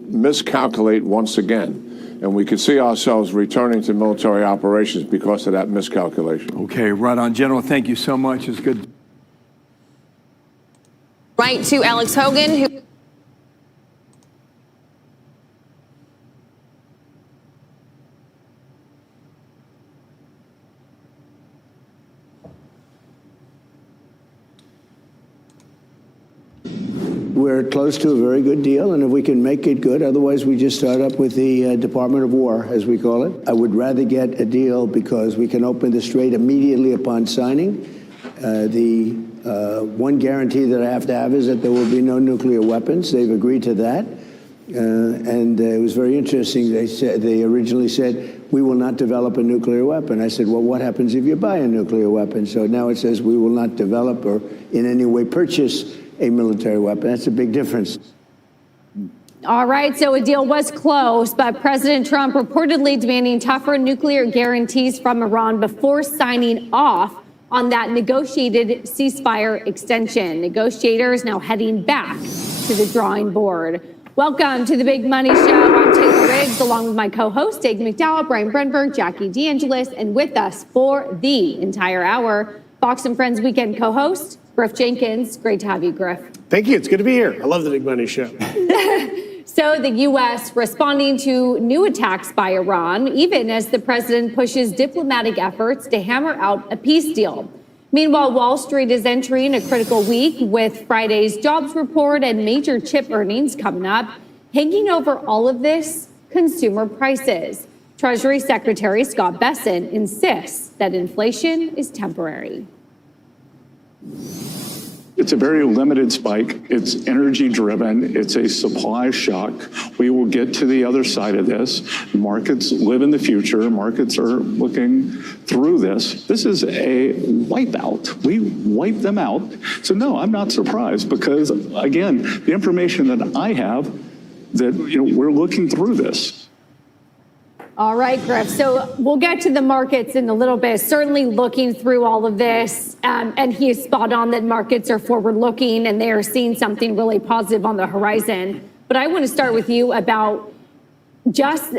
miscalculate once again. And we could see ourselves returning to military operations because of that miscalculation. Okay, right on. General, thank you so much. It's good. Right to Alex Hogan, who... We're close to a very good deal, and if we can make it good, otherwise we just start up with the Department of War, as we call it. I would rather get a deal because we can open the strait immediately upon signing. The one guarantee that I have to have is that there will be no nuclear weapons. They've agreed to that. And it was very interesting. They originally said, we will not develop a nuclear weapon. I said, well, what happens if you buy a nuclear weapon? So now it says we will not develop or in any way purchase a military weapon. That's a big difference. All right, so a deal was close, but President Trump reportedly demanding tougher nuclear guarantees from Iran before signing off on that negotiated ceasefire extension. Negotiators now heading back to the drawing board. Welcome to the Big Money Show. I'm Taylor Riggs, along with my co-hosts, Dave McDowell, Brian Brenberg, Jackie DeAngelis, and with us for the entire hour, Fox and Friends Weekend co-host, Griff Jenkins. Great to have you, Griff. Thank you. It's good to be here. I love the Big Money Show. So the U.S. responding to new attacks by Iran, even as the president pushes diplomatic efforts to hammer out a peace deal. Meanwhile, Wall Street is entering a critical week with Friday's jobs report and major chip earnings coming up. Hanging over all of this, consumer prices. Treasury Secretary Scott Bessent insists that inflation is temporary. It's a very limited spike. It's energy driven. It's a supply shock. We will get to the other side of this. Markets live in the future. Markets are looking through this. This is a wipeout. We wipe them out. So no, I'm not surprised because, again, the information that I have that we're looking through this. All right, Griff. So we'll get to the markets in a little bit. Certainly looking through all of this, and he is spot on that markets are forward looking and they are seeing something really positive on the horizon. But I want to start with you about just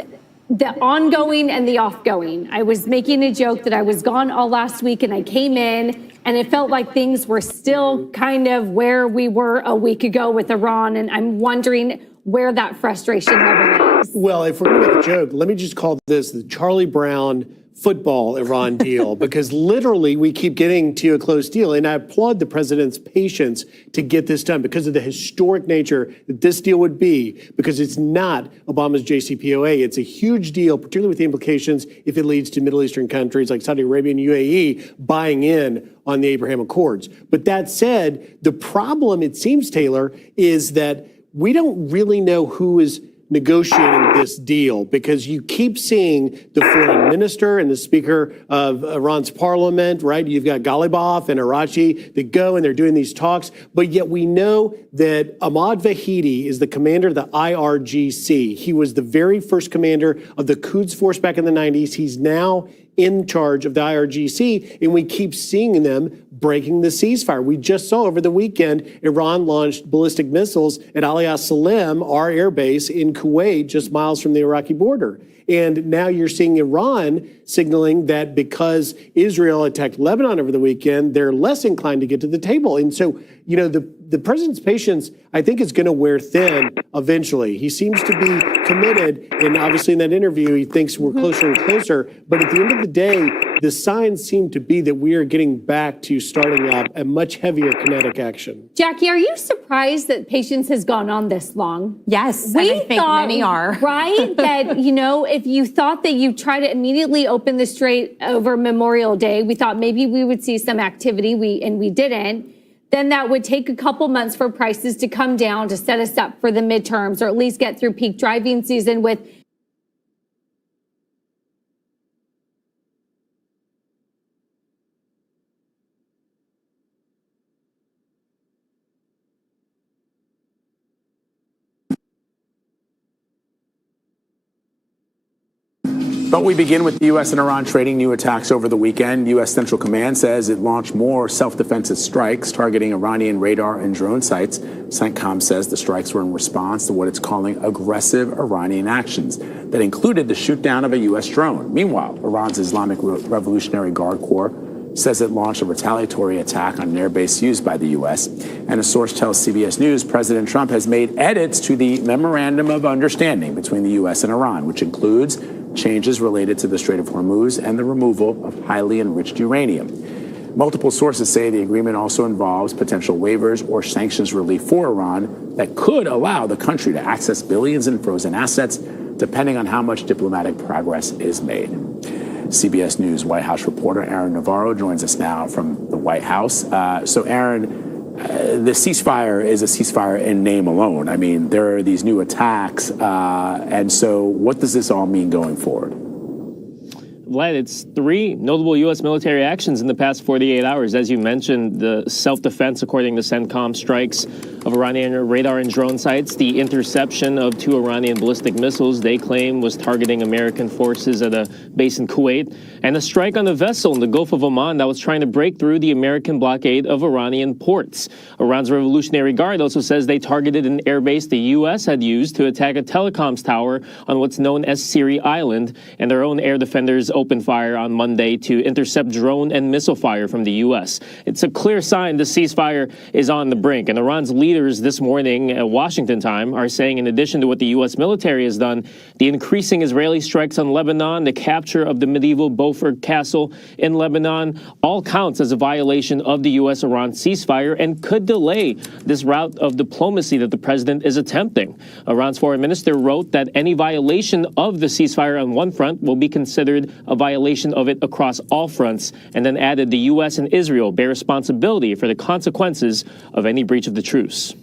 the ongoing and the offgoing. I was making a joke that I was gone all last week and I came in and it felt like things were still kind of where we were a week ago with Iran. And I'm wondering where that frustration level is. Well, if we're going to make a joke, let me just call this the Charlie Brown football Iran deal, because literally we keep getting to a close deal. And I applaud the president's patience to get this done because of the historic nature that this deal would be, because it's not Obama's JCPOA. It's a huge deal, particularly with the implications if it leads to Middle Eastern countries like Saudi Arabia and UAE buying in on the Abraham Accords. But that said, the problem, it seems, Taylor, is that we don't really know who is negotiating this deal, because you keep seeing the foreign minister and the speaker of Iran's parliament, right? You've got Ghalibaf and Arachi that go and they're doing these talks, but yet we know that Ahmad Vahidi is the commander of the IRGC. He was the very first commander of the Quds Force back in the 90s. He's now in charge of the IRGC, and we keep seeing them breaking the ceasefire. We just saw over the weekend, Iran launched ballistic missiles at Ali Salim, our air base in Kuwait, just miles from the Iraqi border. And now you're seeing Iran signaling that because Israel attacked Lebanon over the weekend, they're less inclined to get to the table. And so, you know, the president's patience, I think, is going to wear thin eventually. He seems to be committed, and obviously in that interview, he thinks we're closer and closer. But at the end of the day, the signs seem to be that we are getting back to starting up a much heavier kinetic action. Jackie, are you surprised that patience has gone on this long? Yes, we and I think many are. Right? That, you know, if you thought that you try to immediately open the strait over Memorial Day, we thought maybe we would see some activity, and we didn't. Then that would take a couple months for prices to come down to set us up for the midterms, or at least get through peak driving season with But we begin with the U.S. and Iran trading new attacks over the weekend. U.S. Central Command says it launched more self-defensive strikes targeting Iranian radar and drone sites. CENTCOM says the strikes were in response to what it's calling aggressive Iranian actions that included the shoot down of a U.S. drone. Meanwhile, Iran's Islamic Revolutionary Guard Corps says it launched a retaliatory attack on an air base used by the U.S. And a source tells CBS News President Trump has made edits to the Memorandum of Understanding between the U.S. and Iran, which includes changes related to the Strait of Hormuz and the removal of highly enriched uranium. Multiple sources say the agreement also involves potential waivers or sanctions relief for Iran that could allow the country to access billions in frozen assets, depending on how much diplomatic progress is made. CBS News White House reporter Aaron Navarro joins us now from the White House. So, Aaron, the ceasefire is a ceasefire in name alone. I mean, there are these new attacks. And so what does this all mean going forward? Vlad, it's 3 notable U.S. military actions in the past 48 hours. As you mentioned, the self-defense, according to CENTCOM, strikes of Iranian radar and drone sites, the interception of 2 Iranian ballistic missiles they claim was targeting American forces at a base in Kuwait, and a strike on a vessel in the Gulf of Oman that was trying to break through the American blockade of Iranian ports. Iran's Revolutionary Guard also says they targeted an airbase the U.S. had used to attack a telecoms tower on what's known as Siri Island, and their own air defenders opened fire on Monday to intercept drone and missile fire from the U.S. It's a clear sign the ceasefire is on the brink, and Iran's leaders this morning at Washington time are saying, in addition to what the U.S. military has done, the increasing Israeli strikes on Lebanon, the capture of the medieval Beaufort Castle in Lebanon, all counts as a violation of the U.S.-Iran ceasefire and could delay this route of diplomacy that the president is attempting. Iran's foreign minister wrote that any violation of the ceasefire on one front will be considered a violation of it across all fronts, and then added the U.S. and Israel bear responsibility for the consequences of any breach of the truce.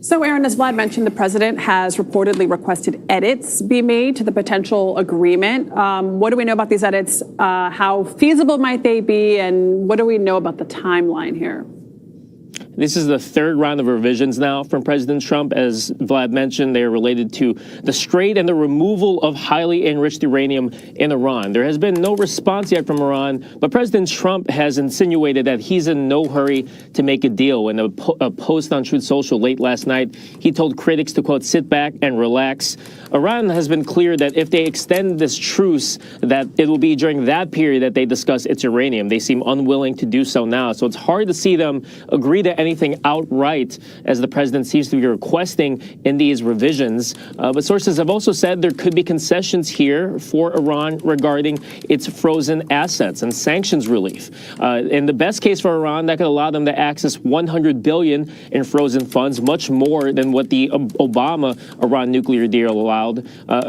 So, Aaron, as Vlad mentioned, the president has reportedly requested edits be made to the potential agreement. What do we know about these edits? How feasible might they be? And what do we know about the timeline here? This is the third round of revisions now from President Trump. As Vlad mentioned, they are related to the Strait and the removal of highly enriched uranium in Iran. There has been no response yet from Iran, but President Trump has insinuated that he's in no hurry to make a deal. In a post on Truth Social late last night, he told critics to, quote, sit back and relax. Iran has been clear that if they extend this truce, that it will be during that period that they discuss its uranium. They seem unwilling to do so now. So it's hard to see them agree to anything outright, as the president seems to be requesting in these revisions. But sources have also said there could be concessions here for Iran regarding its frozen assets and sanctions relief. In the best case for Iran, that could allow them to access $100 billion in frozen funds, much more than what the Obama-Iran nuclear deal allowed.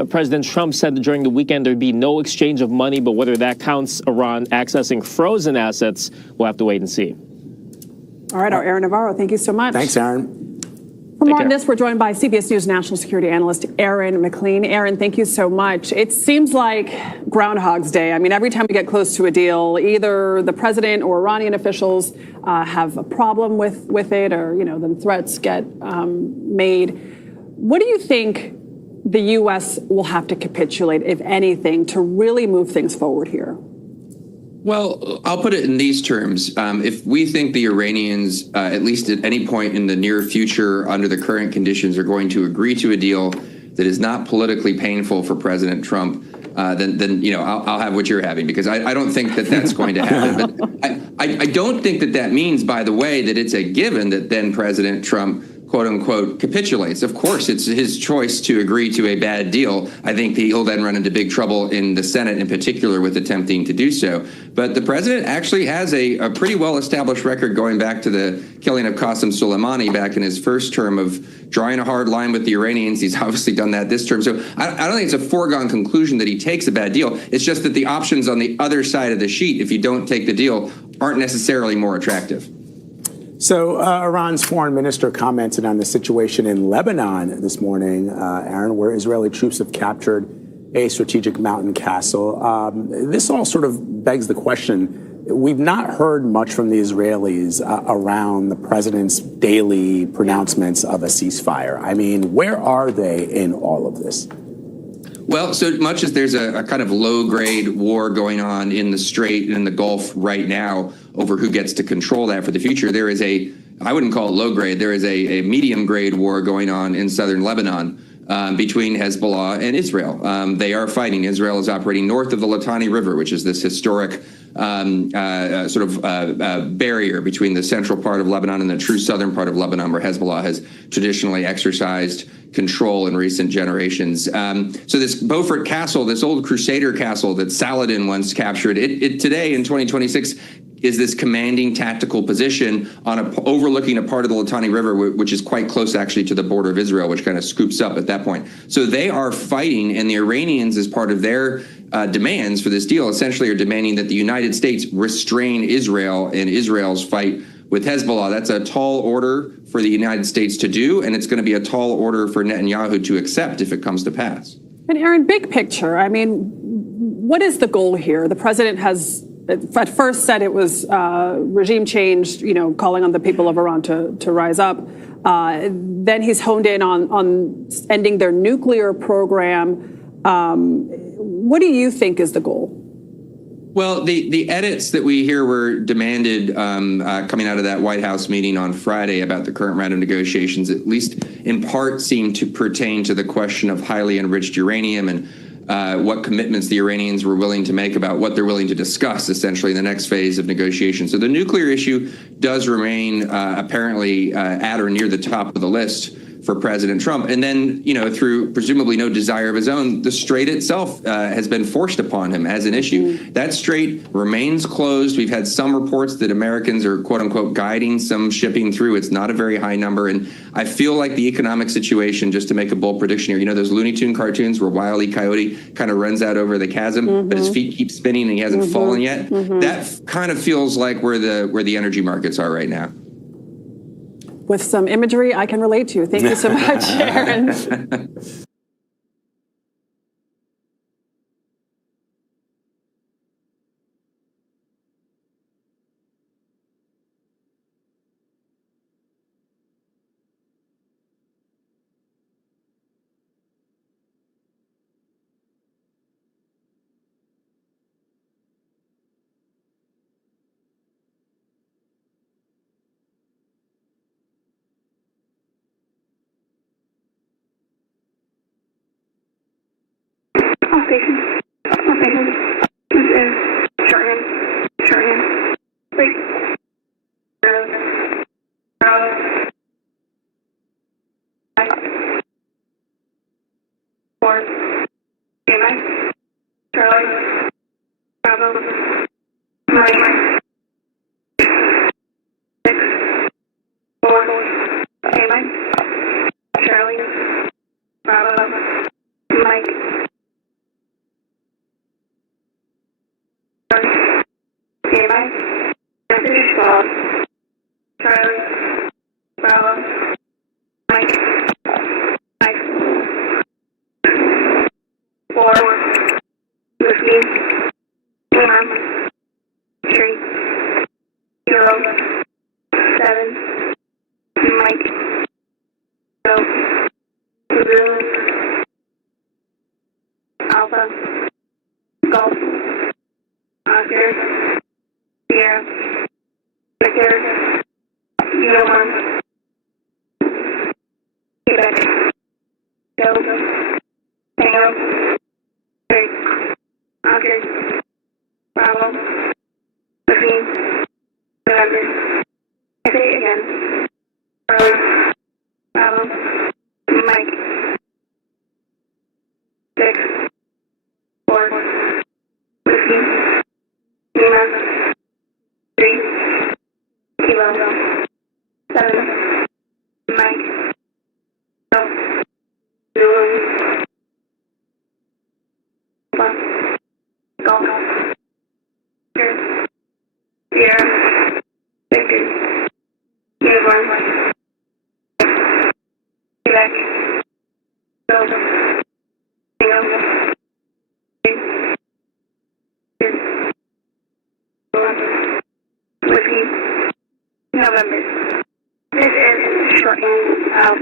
President Trump said that during the weekend there'd be no exchange of money, but whether that counts Iran accessing frozen assets, we'll have to wait and see. All right, our Aaron Navarro, thank you so much. Thanks, Aaron. For more on this, we're joined by CBS News national security analyst Aaron McLean. Aaron, thank you so much. It seems like Groundhog's Day. I mean, every time we get close to a deal, either the president or Iranian officials have a problem with it, or, you know, then threats get made. What do you think the U.S. will have to capitulate, if anything, to really move things forward here? Well, I'll put it in these terms. If we think the Iranians, at least at any point in the near future, under the current conditions, are going to agree to a deal that is not politically painful for President Trump, then you know, I'll have what you're having, because I don't think that that's going to happen. But I don't think that that means, by the way, that it's a given that then President Trump, quote unquote, capitulates. Of course, it's his choice to agree to a bad deal. I think that he'll then run into big trouble in the Senate in particular with attempting to do so. But the president actually has a pretty well-established record going back to the killing of Qasem Soleimani back in his first term of drawing a hard line with the Iranians. He's obviously done that this term. So I don't think it's a foregone conclusion that he takes a bad deal. It's just that the options on the other side of the sheet, if you don't take the deal, aren't necessarily more attractive. So Iran's foreign minister commented on the situation in Lebanon this morning, Aaron, where Israeli troops have captured a strategic mountain castle. This all sort of begs the question. We've not heard much from the Israelis around the president's daily pronouncements of a ceasefire. I mean, where are they in all of this? Well, so much as there's a kind of low-grade war going on in the Strait and in the Gulf right now over who gets to control that for the future, there is I wouldn't call it low-grade, there is a medium-grade war going on in southern Lebanon between Hezbollah and Israel. They are fighting. Israel is operating north of the Litani River, which is this historic barrier between the central part of Lebanon and the true southern part of Lebanon, where Hezbollah has traditionally exercised control in recent generations. So this Beaufort Castle, this old Crusader castle that Saladin once captured, it today in 2026 is this commanding tactical position overlooking a part of the Litani River, which is quite close actually to the border of Israel, which kind of scoops up at that point. So they are fighting, and the Iranians, as part of their demands for this deal, essentially are demanding that the United States restrain Israel in Israel's fight with Hezbollah. That's a tall order for the United States to do, and it's going to be a tall order for Netanyahu to accept if it comes to pass. And Aaron, big picture, I mean, what is the goal here? The president has at first said it was regime change, you know, calling on the people of Iran to rise up. Then he's honed in on ending their nuclear program. What do you think is the goal? Well, the edits that we hear were demanded coming out of that White House meeting on Friday about the current round of negotiations, at least in part, seem to pertain to the question of highly enriched uranium and what commitments the Iranians were willing to make about what they're willing to discuss, essentially, in the next phase of negotiations. So the nuclear issue does remain apparently at or near the top of the list for President Trump. And then, you know, through presumably no desire of his own, the Strait itself has been forced upon him as an issue. That Strait remains closed. We've had some reports that Americans are, quote unquote, guiding some shipping through. It's not a very high number. And I feel like the economic situation, just to make a bold prediction here, you know, those Looney Tune cartoons where Wile E. Coyote kind of runs out over the chasm, but his feet keep spinning and he hasn't fallen yet. That kind of feels like where the energy markets are right now. With some imagery I can relate to. Thank you so much, Aaron. location. Location. This is shorthand. Shorthand. Wait. Bravo. Four. Am Charlie. Bravo. Mike. 6. 4. Am Charlie. Bravo. Mike. Am Message 12. Charlie. Bravo. Mike. 4. Whiskey. 1. 3. 0. 7. Mike. Go. Blue. Alpha. Golf. Oscar. Sierra. Victor. Uniform. Quebec. Go. Tango. 3. Oscar. Bravo. 15. November. I say it again. Charlie. Bravo. Mike. 6. 4. Whiskey. Lima. 3. Kilo. 7. Mike. Go. Zulu. Golf. Sierra. Victor. Uniform. Quebec. Go. Tango. 3. Whiskey. November. This is shorthand of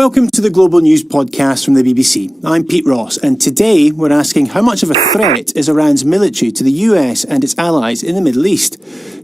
Welcome to the Global News Podcast from the BBC. I'm Pete Ross, and today we're asking how much of a threat is Iran's military to the US and its allies in the Middle East?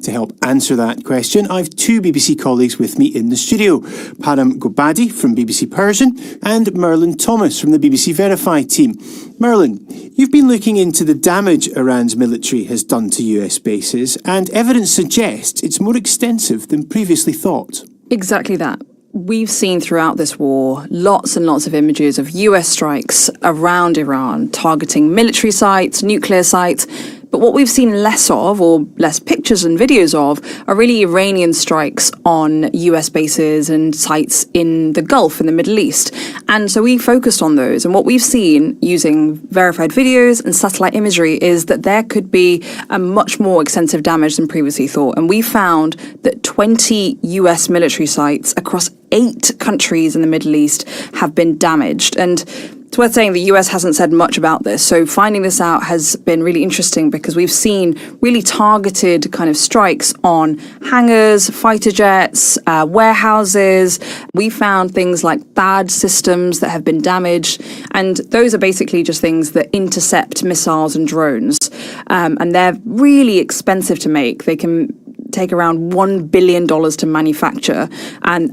To help answer that question, I've two BBC colleagues with me in the studio. Param Gobadi from BBC Persian and Merlin Thomas from the BBC Verify team. Merlin, you've been looking into the damage Iran's military has done to US bases, and evidence suggests it's more extensive than previously thought. Exactly that. We've seen throughout this war lots and lots of images of US strikes around Iran, targeting military sites, nuclear sites. But what we've seen less of, or less pictures and videos of, are really Iranian strikes on US bases and sites in the Gulf, in the Middle East. And so we focused on those. And what we've seen using verified videos and satellite imagery is that there could be a much more extensive damage than previously thought. And we found that 20 US military sites across 8 countries in the Middle East have been damaged. And it's worth saying the US hasn't said much about this, so finding this out has been really interesting because we've seen really targeted kind of strikes on hangars, fighter jets, warehouses. We found things like THAAD systems that have been damaged, and those are basically just things that intercept missiles and drones, and they're really expensive to make. They can take around $1 billion to manufacture, and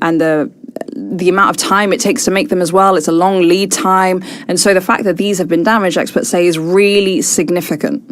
the amount of time it takes to make them as well, it's a long lead time. And so the fact that these have been damaged, experts say, is really significant.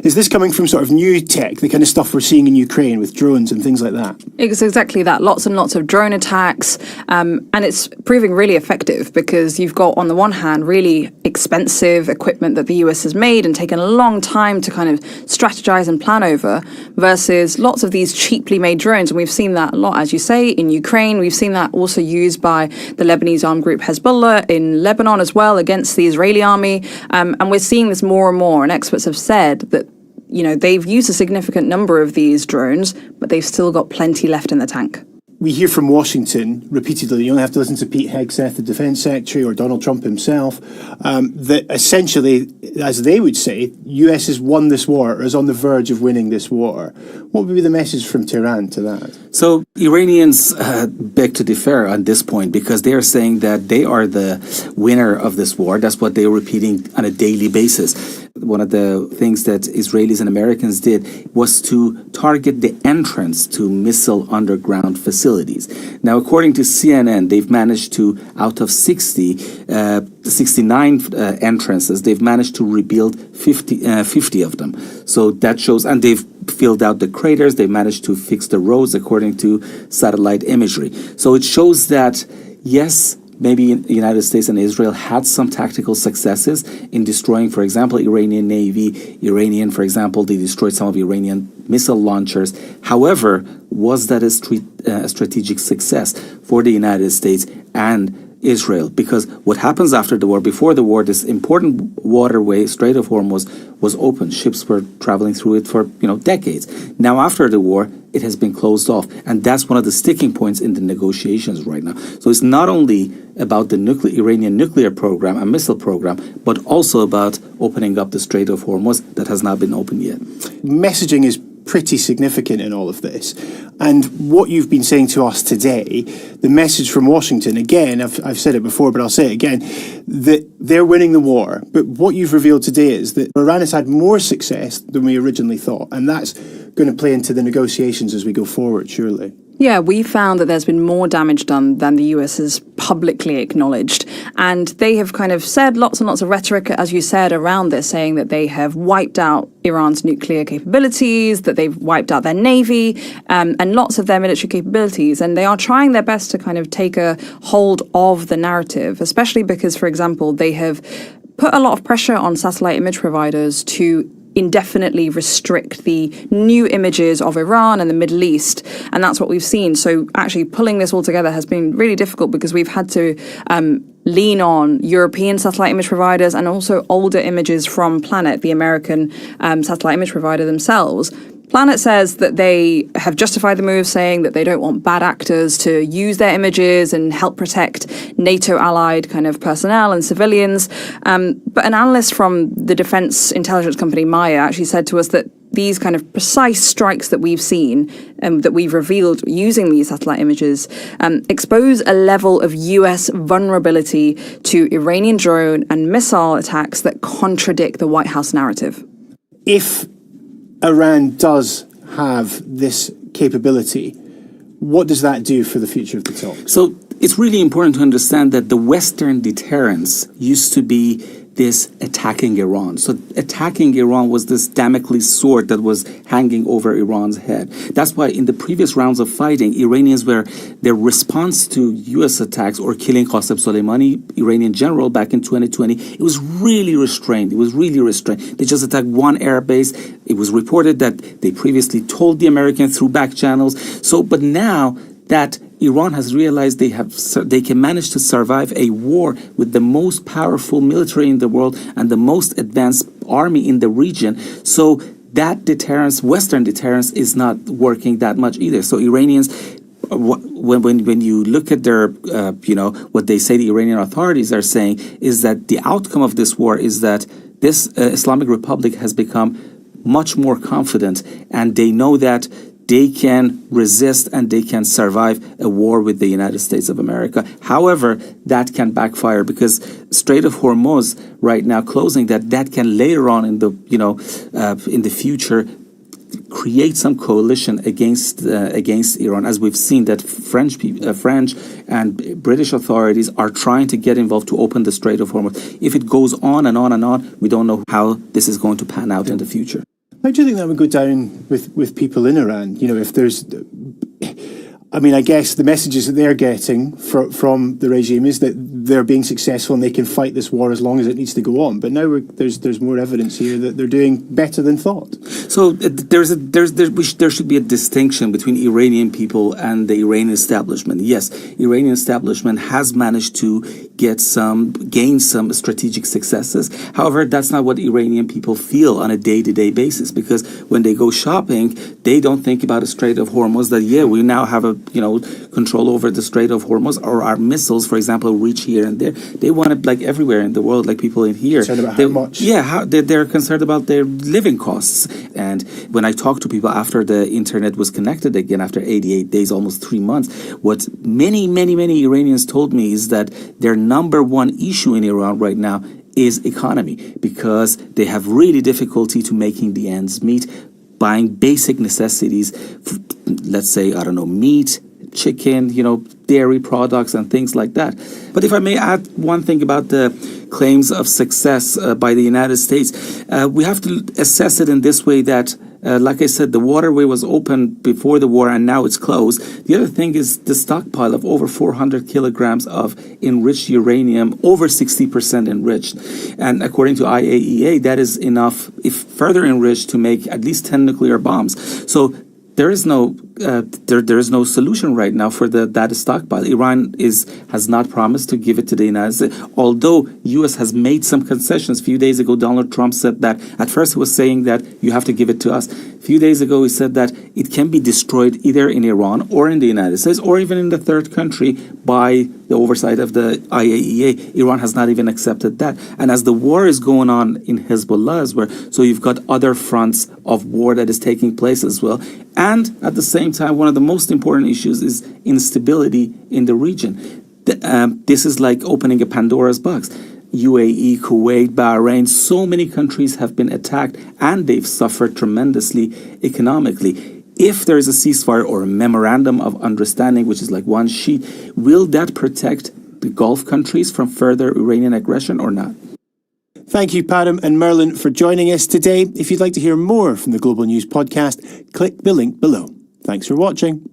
Is this coming from sort of new tech, the kind of stuff we're seeing in Ukraine with drones and things like that? It's exactly that. Lots and lots of drone attacks. And it's proving really effective because you've got, on the one hand, really expensive equipment that the US has made and taken a long time to kind of strategize and plan over, versus lots of these cheaply made drones. And we've seen that a lot, as you say, in Ukraine. We've seen that also used by the Lebanese armed group Hezbollah in Lebanon as well against the Israeli army. And we're seeing this more and more. And experts have said that they've used a significant number of these drones, but they've still got plenty left in the tank. We hear from Washington repeatedly, you only have to listen to Pete Hegseth, the defense secretary, or Donald Trump himself, that essentially, as they would say, US has won this war, or is on the verge of winning this war. What would be the message from Tehran to that? So Iranians beg to differ on this point because they are saying that they are the winner of this war. That's what they're repeating on a daily basis. One of the things that Israelis and Americans did was to target the entrance to missile underground facilities. Now, according to CNN, they've managed to, out of 69 entrances, they've managed to rebuild 50 of them. So that shows, and they've filled out the craters, they've managed to fix the roads according to satellite imagery. So it shows that, yes, maybe the United States and Israel had some tactical successes in destroying, for example, Iranian Navy. For example, they destroyed some of Iranian missile launchers. However, was that a strategic success for the United States and Israel? Because what happens after the war, before the war, this important waterway, Strait of Hormuz, was open. Ships were traveling through it for decades. Now, after the war, it has been closed off. And that's one of the sticking points in the negotiations right now. So it's not only about the Iranian nuclear program and missile program, but also about opening up the Strait of Hormuz that has not been opened yet. Messaging is pretty significant in all of this. And what you've been saying to us today, the message from Washington, again, I've said it before, but I'll say it again, that they're winning the war. But what you've revealed today is that Iran has had more success than we originally thought. And that's going to play into the negotiations as we go forward, surely. Yeah, we found that there's been more damage done than the US has publicly acknowledged. And they have kind of said lots and lots of rhetoric, as you said, around this, saying that they have wiped out Iran's nuclear capabilities, that they've wiped out their navy, and lots of their military capabilities. And they are trying their best to kind of take a hold of the narrative, especially because, for example, they have put a lot of pressure on satellite image providers to indefinitely restrict the new images of Iran and the Middle East. And that's what we've seen. So actually pulling this all together has been really difficult because we've had to lean on European satellite image providers and also older images from Planet, the American satellite image provider themselves. Planet says that they have justified the move, saying that they don't want bad actors to use their images and help protect NATO-allied kind of personnel and civilians. But an analyst from the defense intelligence company Maya actually said to us that these kind of precise strikes that we've seen, that we've revealed using these satellite images, expose a level of US vulnerability to Iranian drone and missile attacks that contradict the White House narrative? If Iran does have this capability, what does that do for the future of the talks? So it's really important to understand that the Western deterrence used to be this attacking Iran. So attacking Iran was this Damocles sword that was hanging over Iran's head. That's why in the previous rounds of fighting, their response to U.S. attacks or killing Qasem Soleimani, Iranian general, back in 2020, it was really restrained. They just attacked one air base. It was reported that they previously told the Americans through back channels. But now that Iran has realized they can manage to survive a war with the most powerful military in the world and the most advanced army in the region. So that deterrence, Western deterrence, is not working that much either. So Iranians, when you look at their, what they say the Iranian authorities are saying is that the outcome of this war is that this Islamic Republic has become much more confident, and they know that they can resist and they can survive a war with the United States of America. However, that can backfire because Strait of Hormuz right now closing that can later on in the future create some coalition against Iran, as we've seen that French and British authorities are trying to get involved to open the Strait of Hormuz. If it goes on and on and on, we don't know how this is going to pan out in the future. How do you think that would go down with people in Iran? If there's, I guess the messages that they're getting from the regime is that they're being successful and they can fight this war as long as it needs to go on. But now there's more evidence here that they're doing better than thought. So there should be a distinction between Iranian people and the Iranian establishment. Yes, Iranian establishment has managed to gain some strategic successes. However, that's not what Iranian people feel on a day-to-day basis, because when they go shopping, they don't think about a Strait of Hormuz that, we now have a control over the Strait of Hormuz, or our missiles, for example, reach here and there. They want it like everywhere in the world, like people in here. Concerned about how much? Yeah, they're concerned about their living costs. And when I talk to people after the internet was connected again, after 88 days, almost 3 months, what many Iranians told me is that their number one issue in Iran right now is economy, because they have really difficulty to making the ends meet, buying basic necessities, let's say, meat, chicken, dairy products and things like that. But if I may add one thing about the claims of success by the United States, we have to assess it in this way that, like I said, the waterway was open before the war and now it's closed. The other thing is the stockpile of over 400 kilograms of enriched uranium, over 60% enriched. And according to IAEA, that is enough, if further enriched, to make at least 10 nuclear bombs. So there is no solution right now for that stockpile. Iran has not promised to give it to the United States, although U.S. has made some concessions. A few days ago, Donald Trump said that. At first, he was saying that you have to give it to us. A few days ago, he said that it can be destroyed either in Iran or in the United States or even in the third country by the oversight of the IAEA. Iran has not even accepted that. And as the war is going on in Hezbollah as well, so you've got other fronts of war that is taking place as well. And at the same time, one of the most important issues is instability in the region. This is like opening a Pandora's box. UAE, Kuwait, Bahrain, so many countries have been attacked and they've suffered tremendously economically. If there is a ceasefire or a memorandum of understanding, which is like one sheet, will that protect the Gulf countries from further Iranian aggression or not? Thank you, Padam and Merlin, for joining us today. If you'd like to hear more from the Global News Podcast, click the link below. Thanks for watching.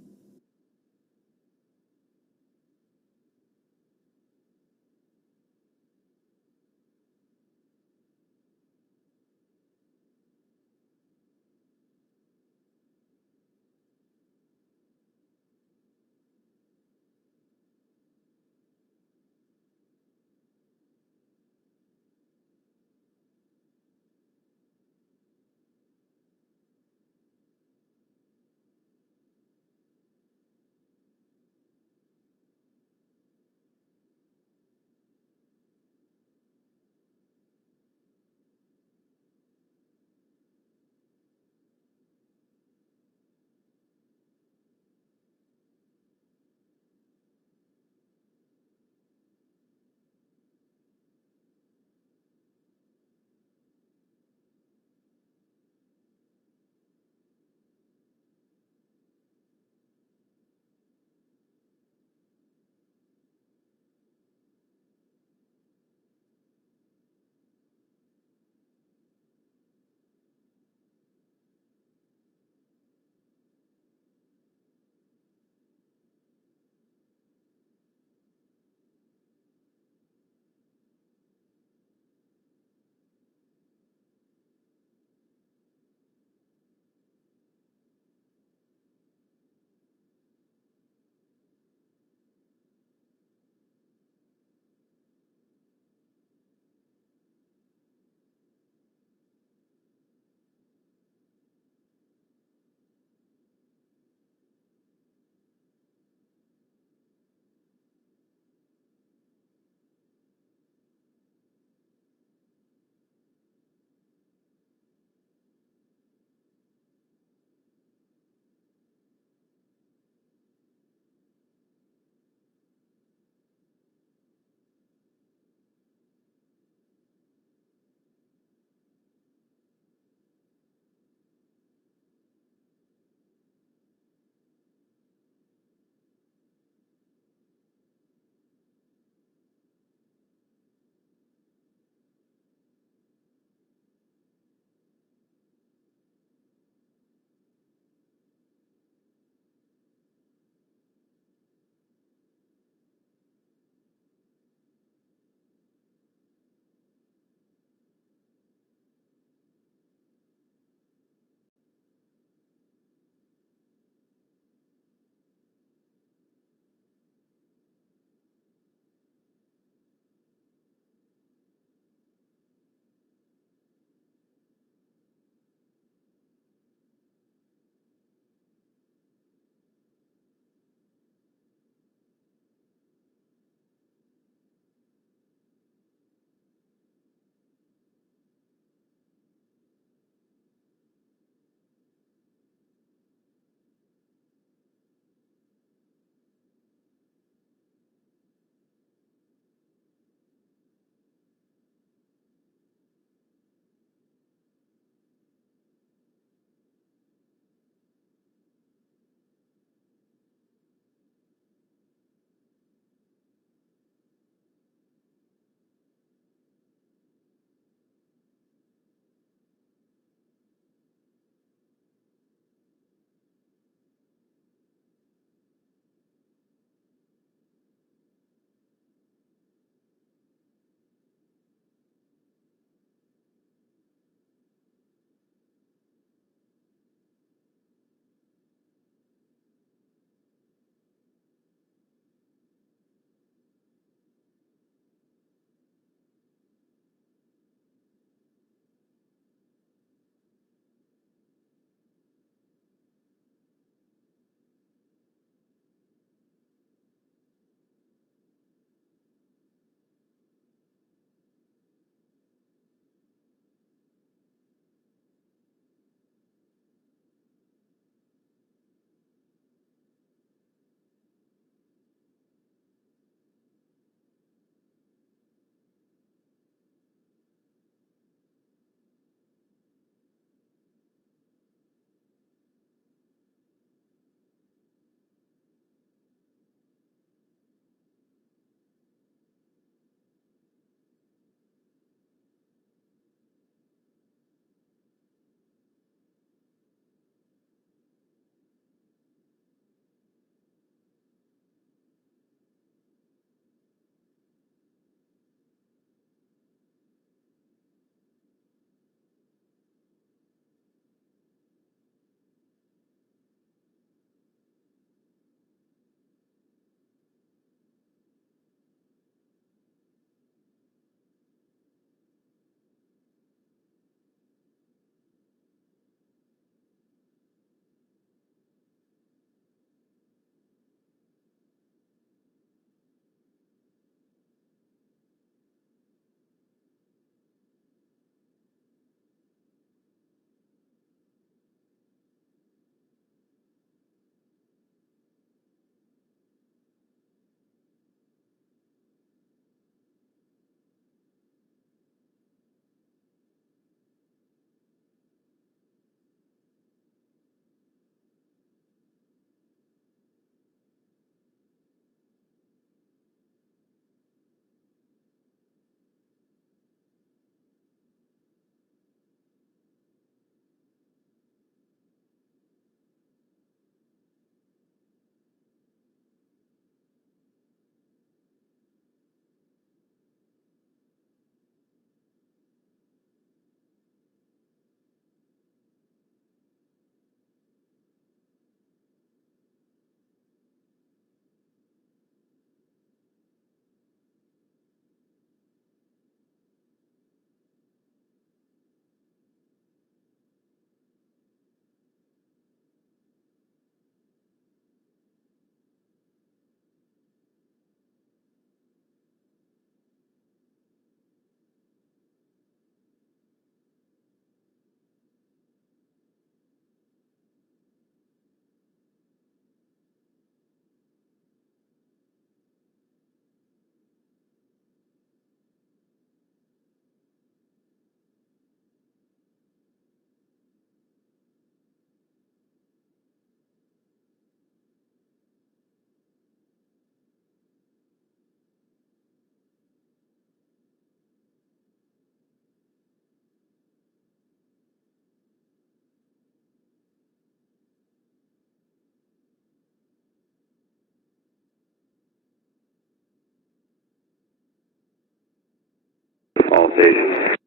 stations.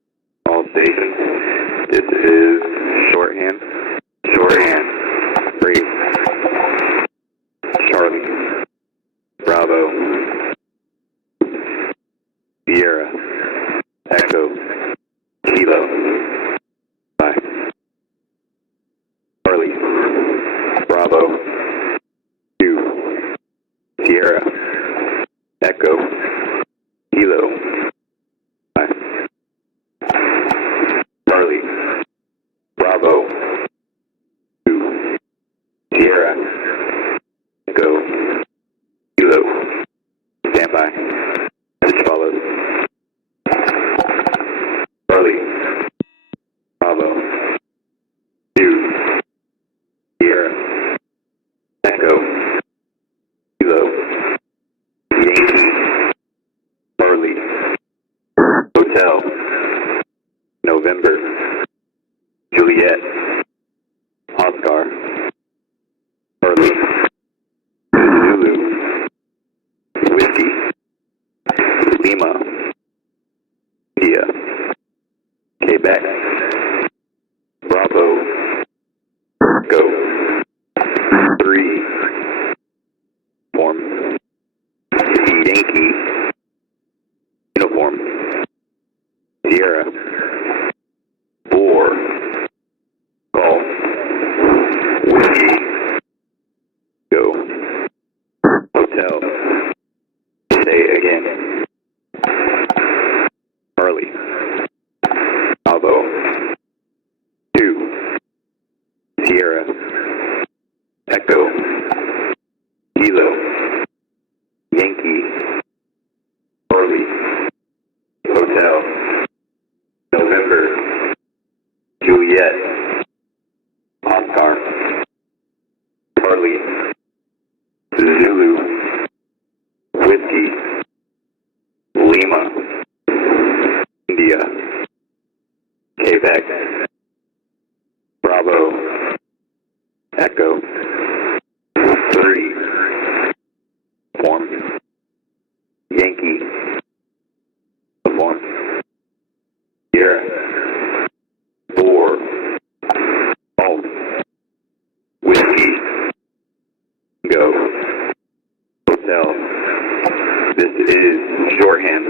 All stations. This is shorthand. Shorthand. 3. Charlie. Bravo. Sierra. Echo. Kilo. Bye. Charlie. Bravo. 2. Sierra. Echo. Kilo. Bye. Charlie. Bravo. 2. Sierra. Echo. Kilo. Stand by. Message follows. Charlie. Bravo. 2. Sierra. Echo. Kilo. Yankee. Charlie. Hotel. November. Juliet. Oscar. Charlie. Zulu. Whiskey. Lima. India. Quebec. Bravo. Go. 3. Form. Yankee. Uniform. Sierra. 4. Golf. Whiskey. Go. Hotel. Say again. Charlie. Bravo. 2. Sierra. Echo. Kilo. Yankee. Charlie. Hotel. November. Juliet. Oscar. Charlie. Zulu. Whiskey. Lima. India. Quebec. Bravo. Echo. 3. Form. Yankee. Form. Sierra. 4. Golf. Whiskey. Go. Hotel. This is shorthand.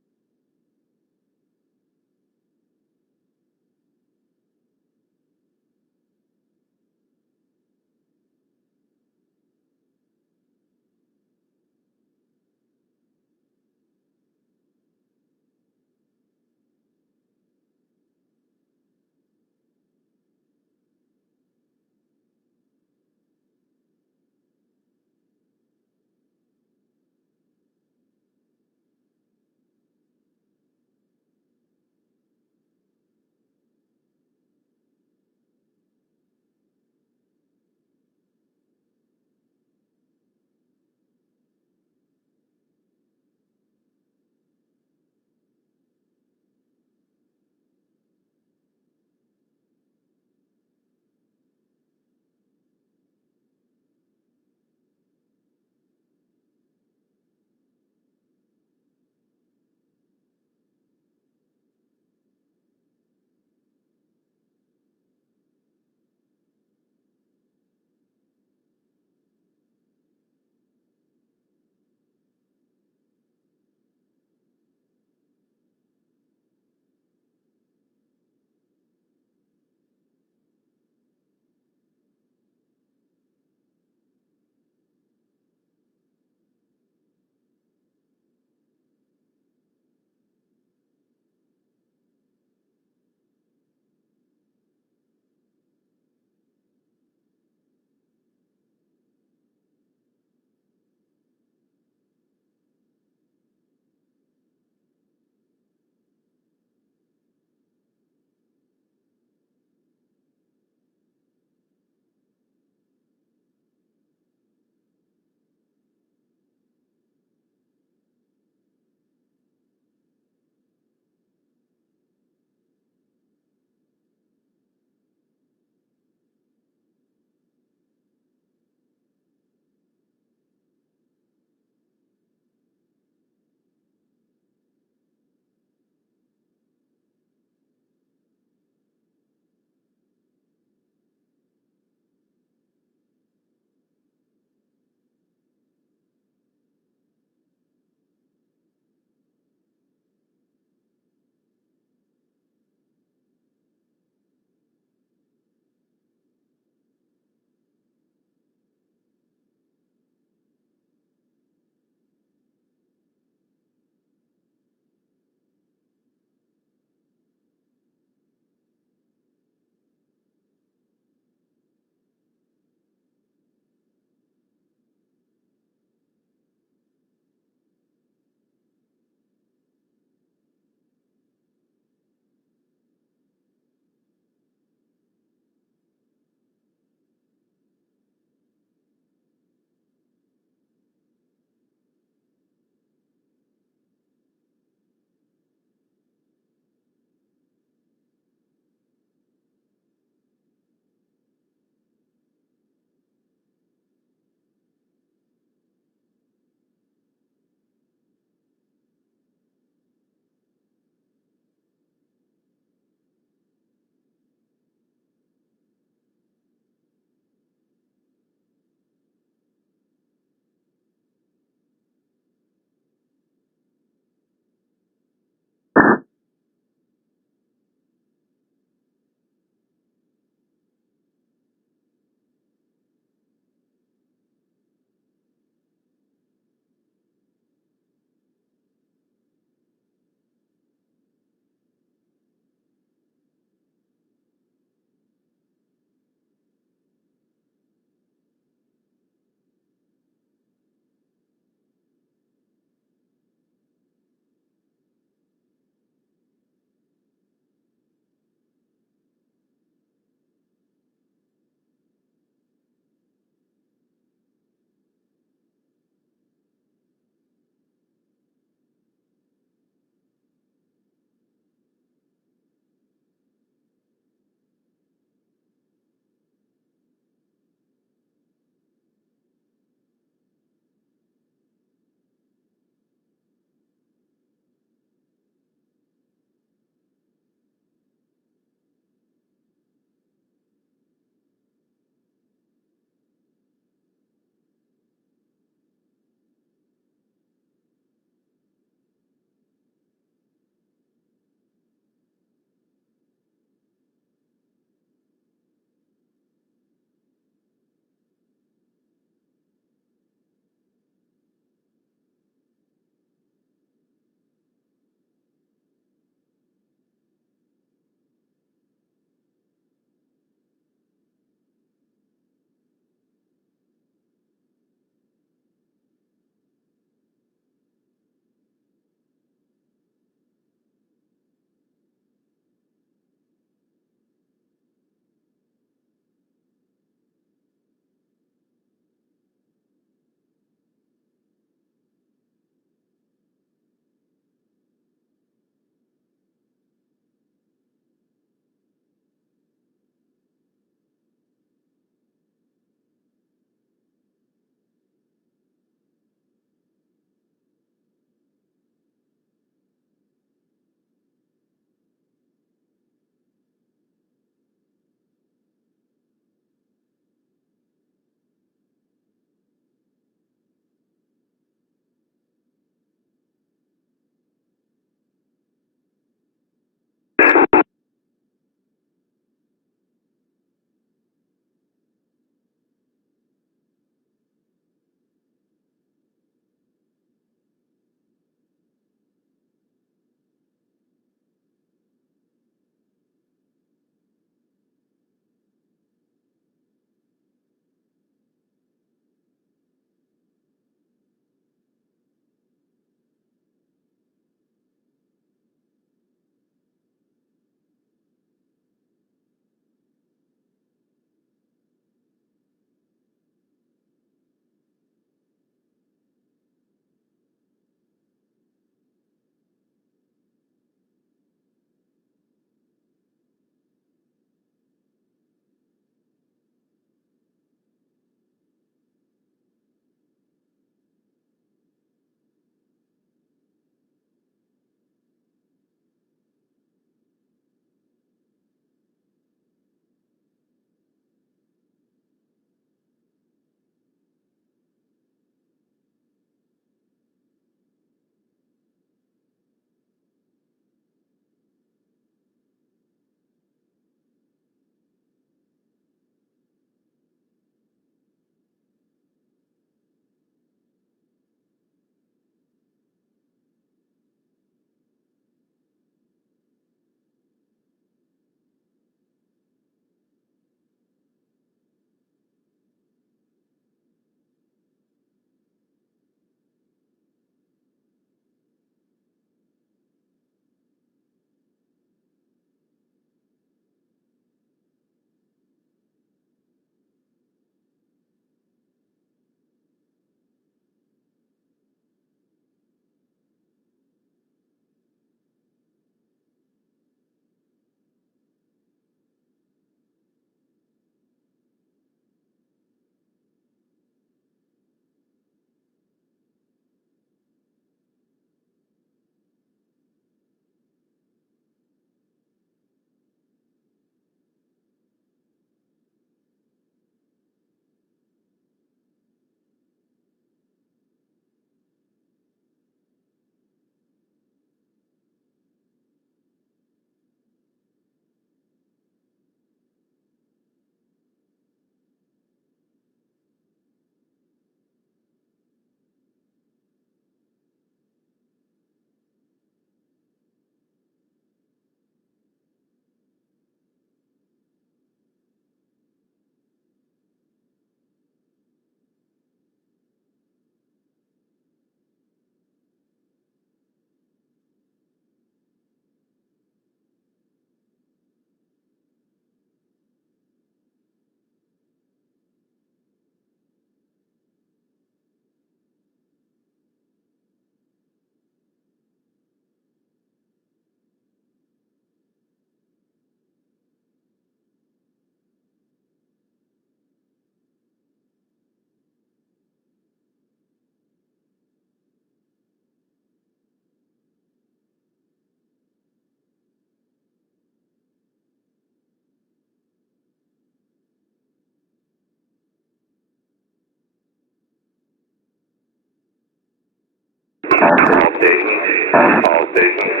All stations.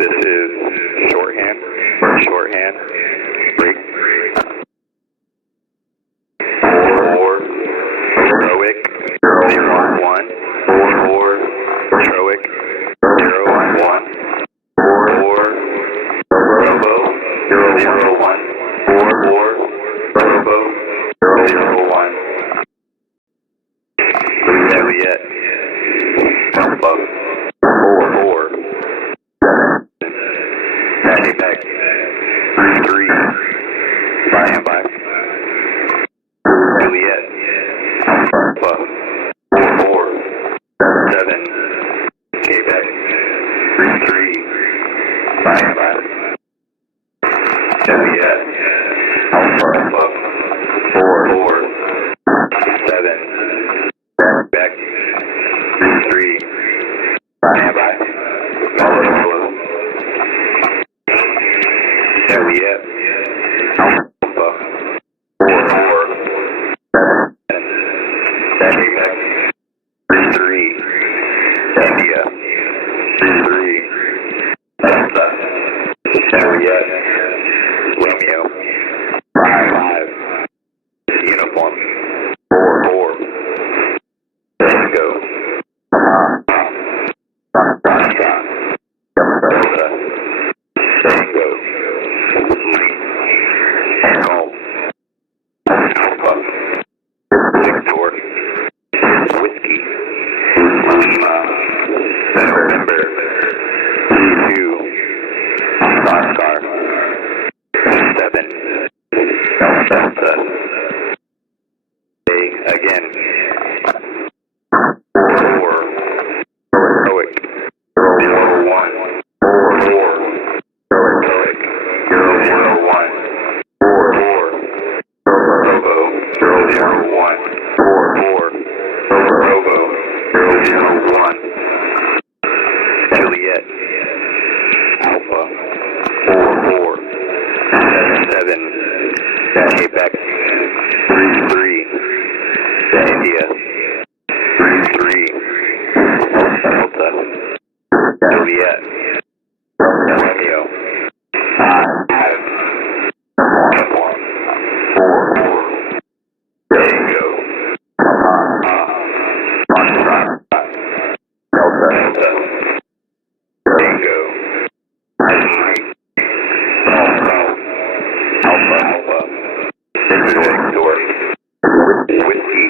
This is shorthand. Shorthand. Break. Four. Heroic. 0-1. 4. Heroic. 0-1. 4. Robo. 0-1. 4. Robo. 0-1. Juliet. Alpha. 4. Patty back. 3. Standby. Juliet. Alpha. 4. 7. Quebec. 3. Standby. Juliet. Alpha. 4. 7. Back. 3. Standby. Follow. Juliet. Alpha. 4. Battery back. 3. India. 3. Delta. Juliet. Romeo. 5. Uniform. 4. Tango. Delta. Tango. Echo. Alpha. Victor. Whiskey. November. 2. Oscar. 7. Delta. Again. 4. Heroic. 0-1. 4. Heroic. 0-1. 4. Robo. 0-1. 4. Robo. 0-1. Juliet. Alpha. 4. 7. Quebec. 3. India. 3. Delta. Juliet. Romeo. 5. Uniform. 4. Tango. Delta. Tango. Alpha. Victor. Whiskey.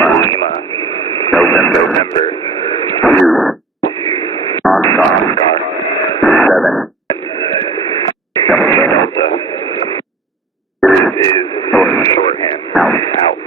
Lima. November. 2. Oscar. 7. Delta. This is shorthand. Out.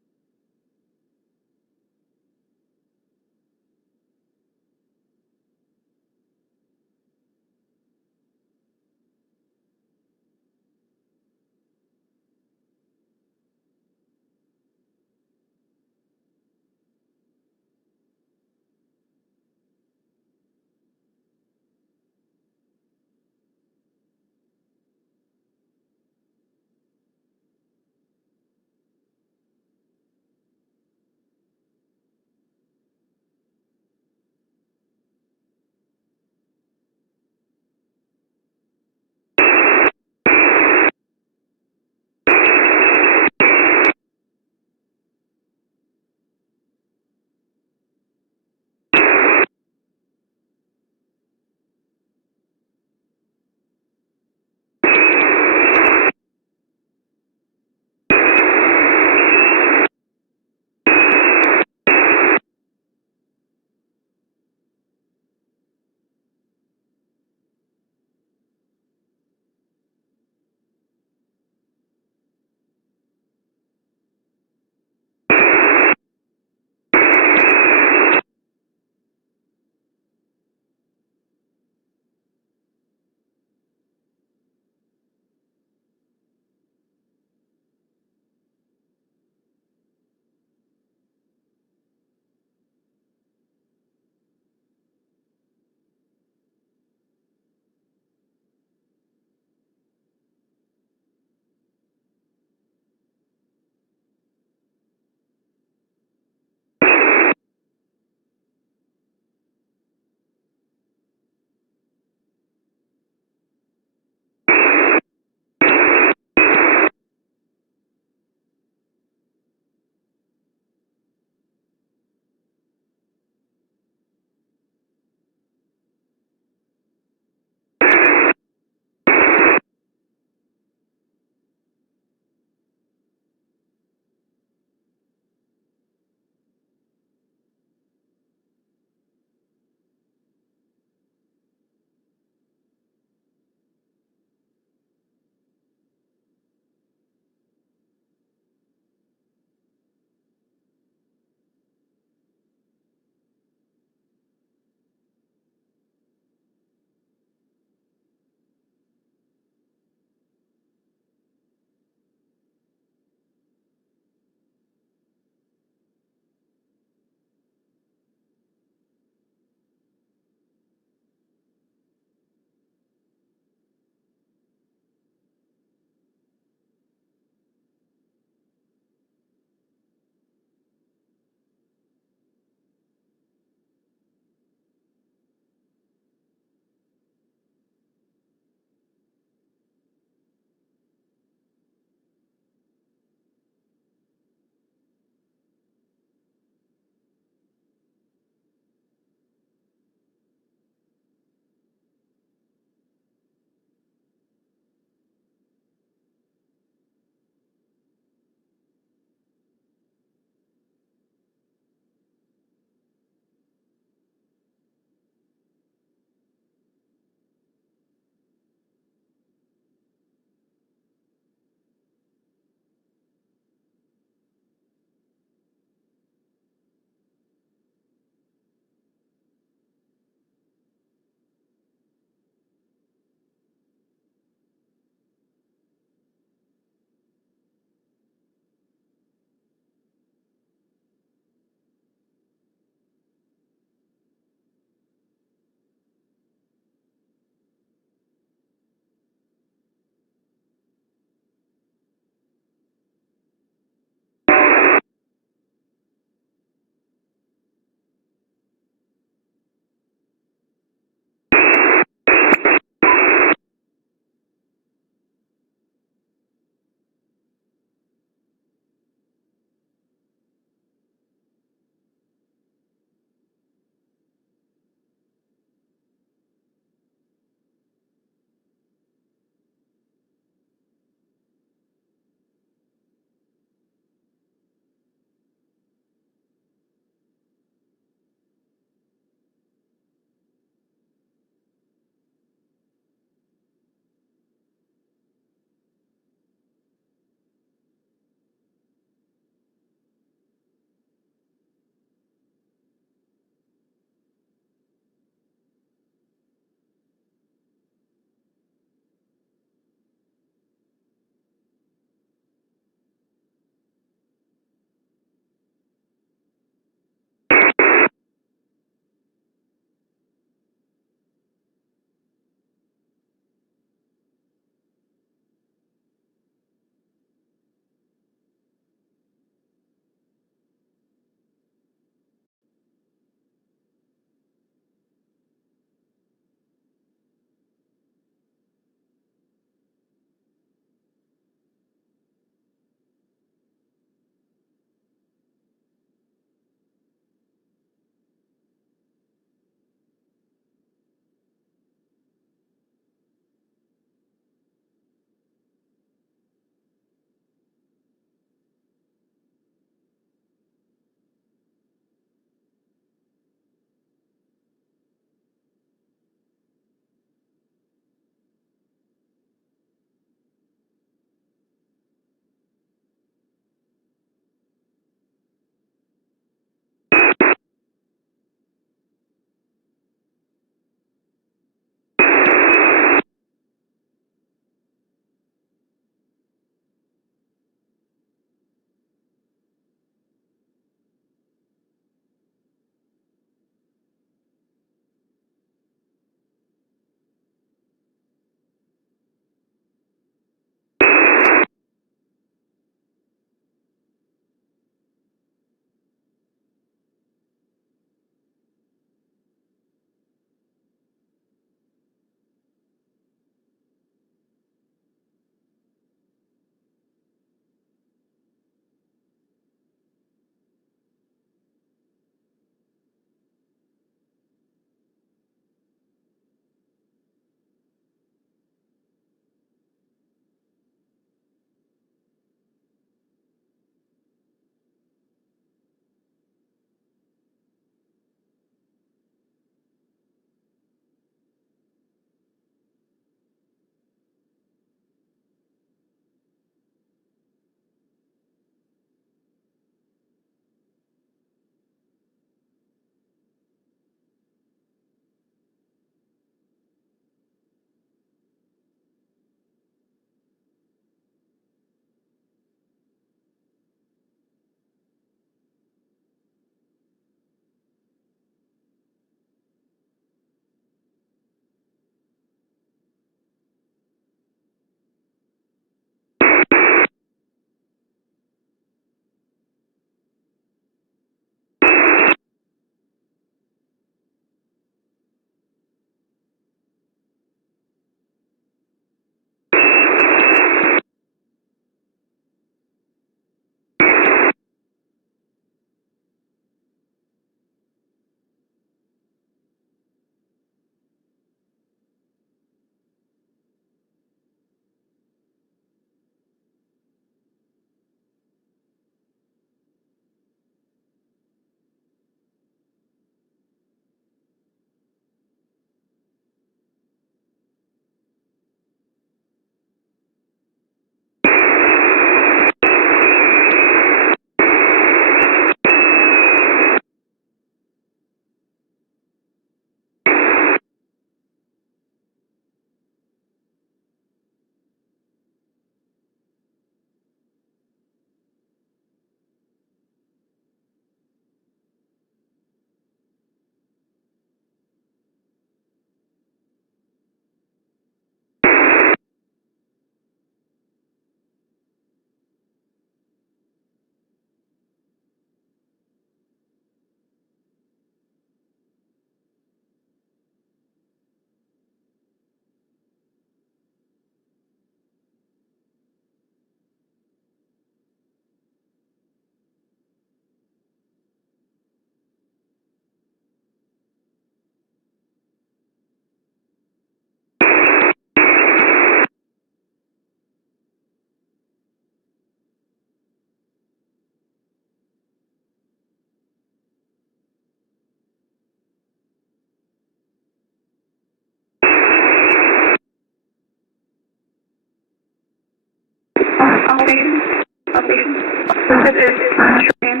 This is shorthand.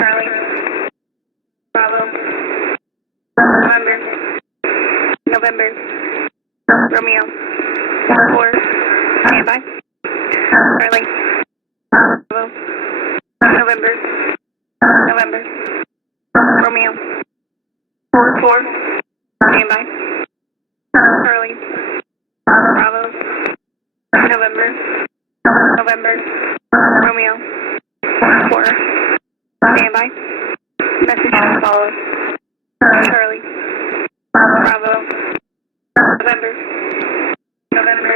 Charlie. Bravo. November. Romeo. 4. Standby. Charlie. Bravo. November. Romeo. 4. Standby. Charlie. Bravo. November. Romeo. 4. Standby. Message follows. Charlie. Bravo. November.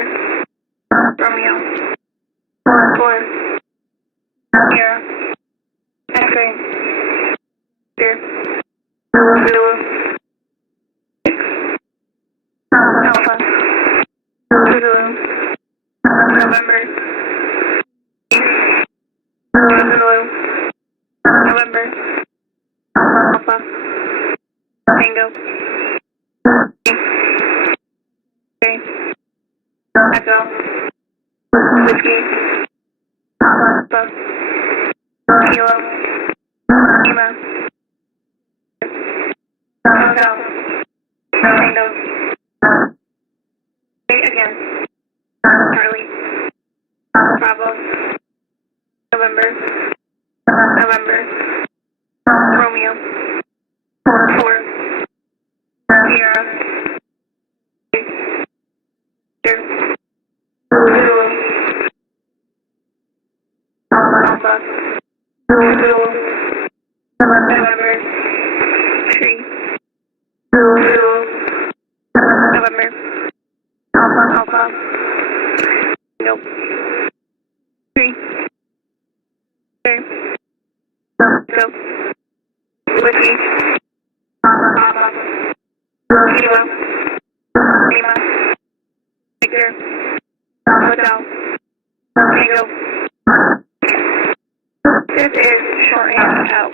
Romeo. 4. Sierra. X-ray. Deer. Zulu. 6. Alpha. Zulu. November. Zulu. November. Alpha. Tango. Okay. Echo. Whiskey. Alpha. Kilo. Lima. Hotel. Tango. Wait again. Charlie. Bravo. November. Romeo. 4. Sierra. Zulu. Alpha. Zulu. November. 3. Zulu. November. Alpha. Nope. 3. Okay. Go. Whiskey. Alpha. Kilo. Lima. Victor. Hotel. Tango. This is shorthand out.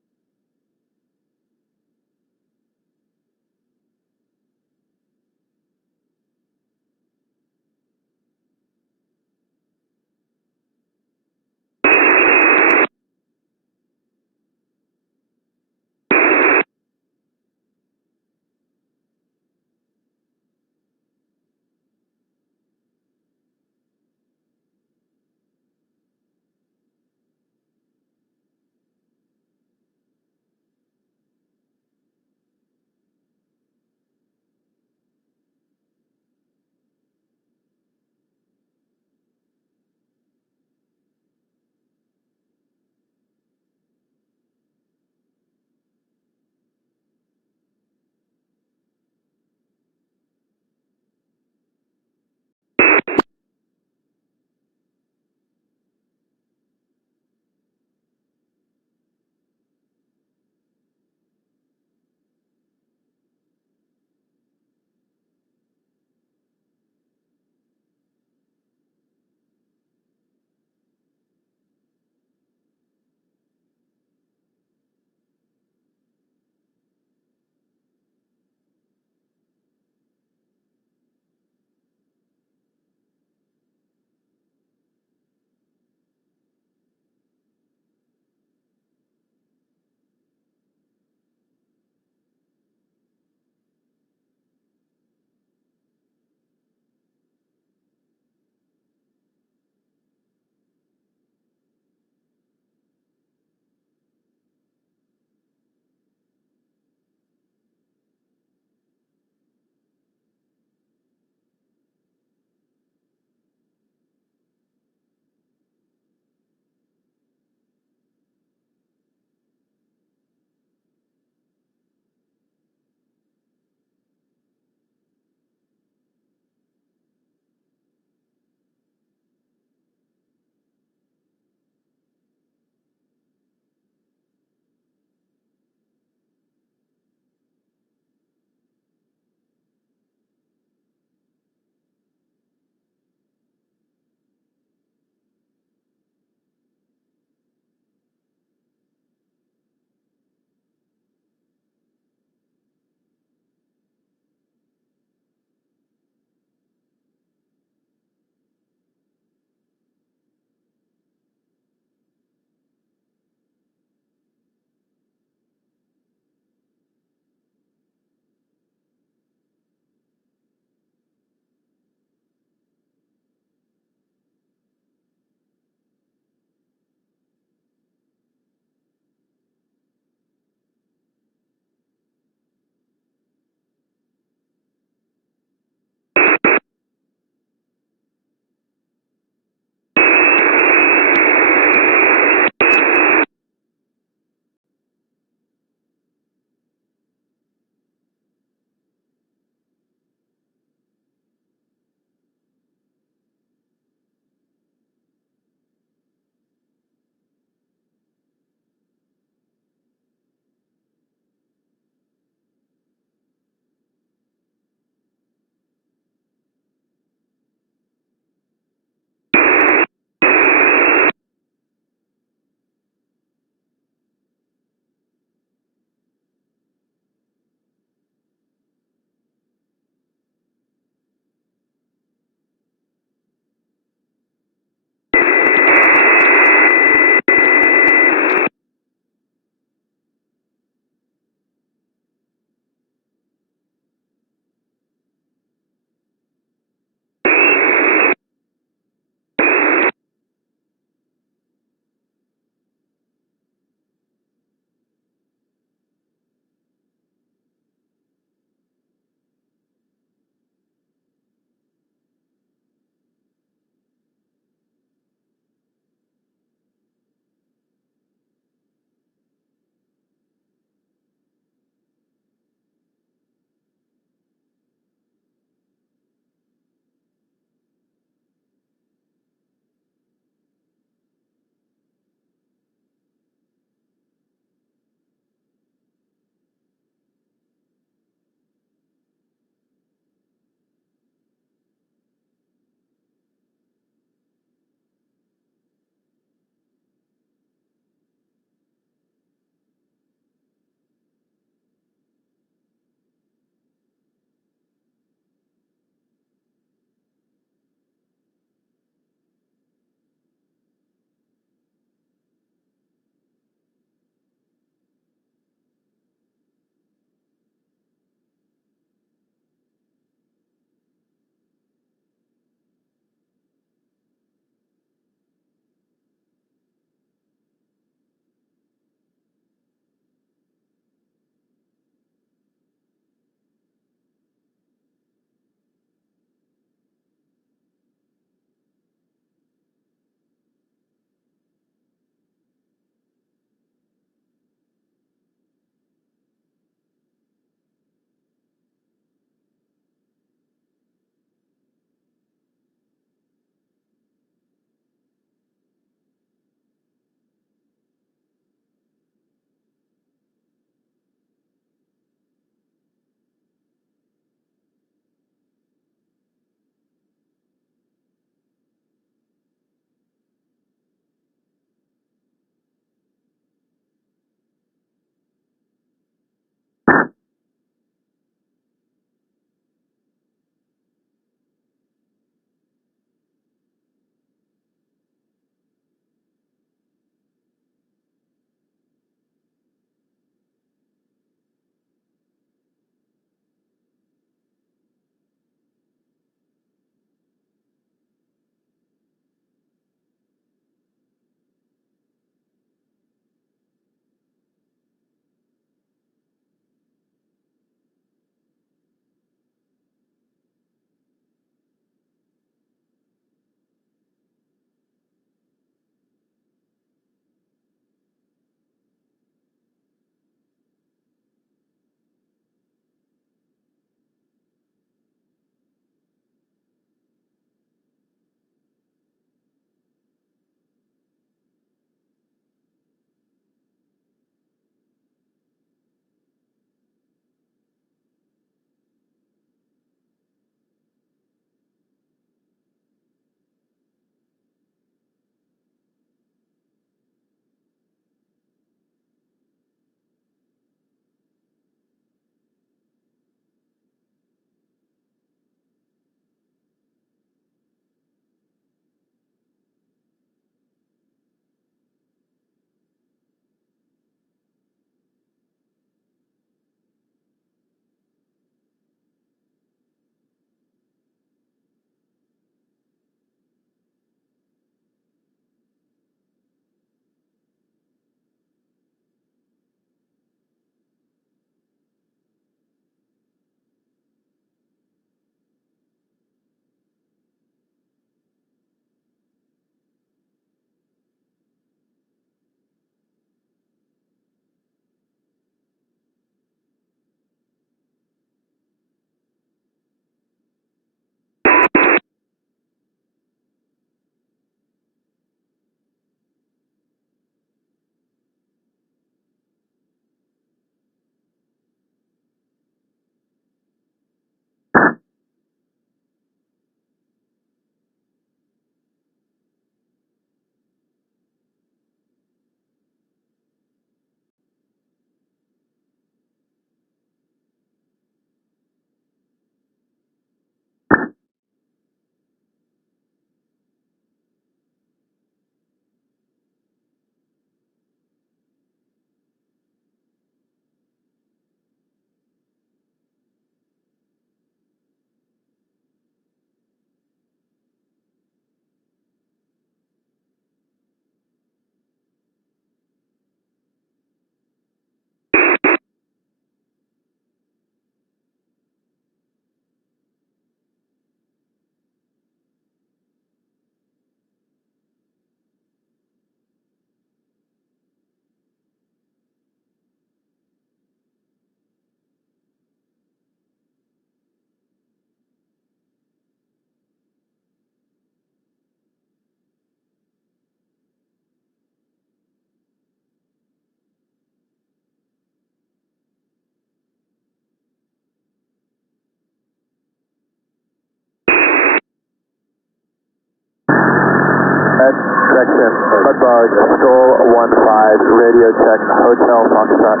Correction, Mudbug, Skull 15, radio check, Hotel Foxtrot.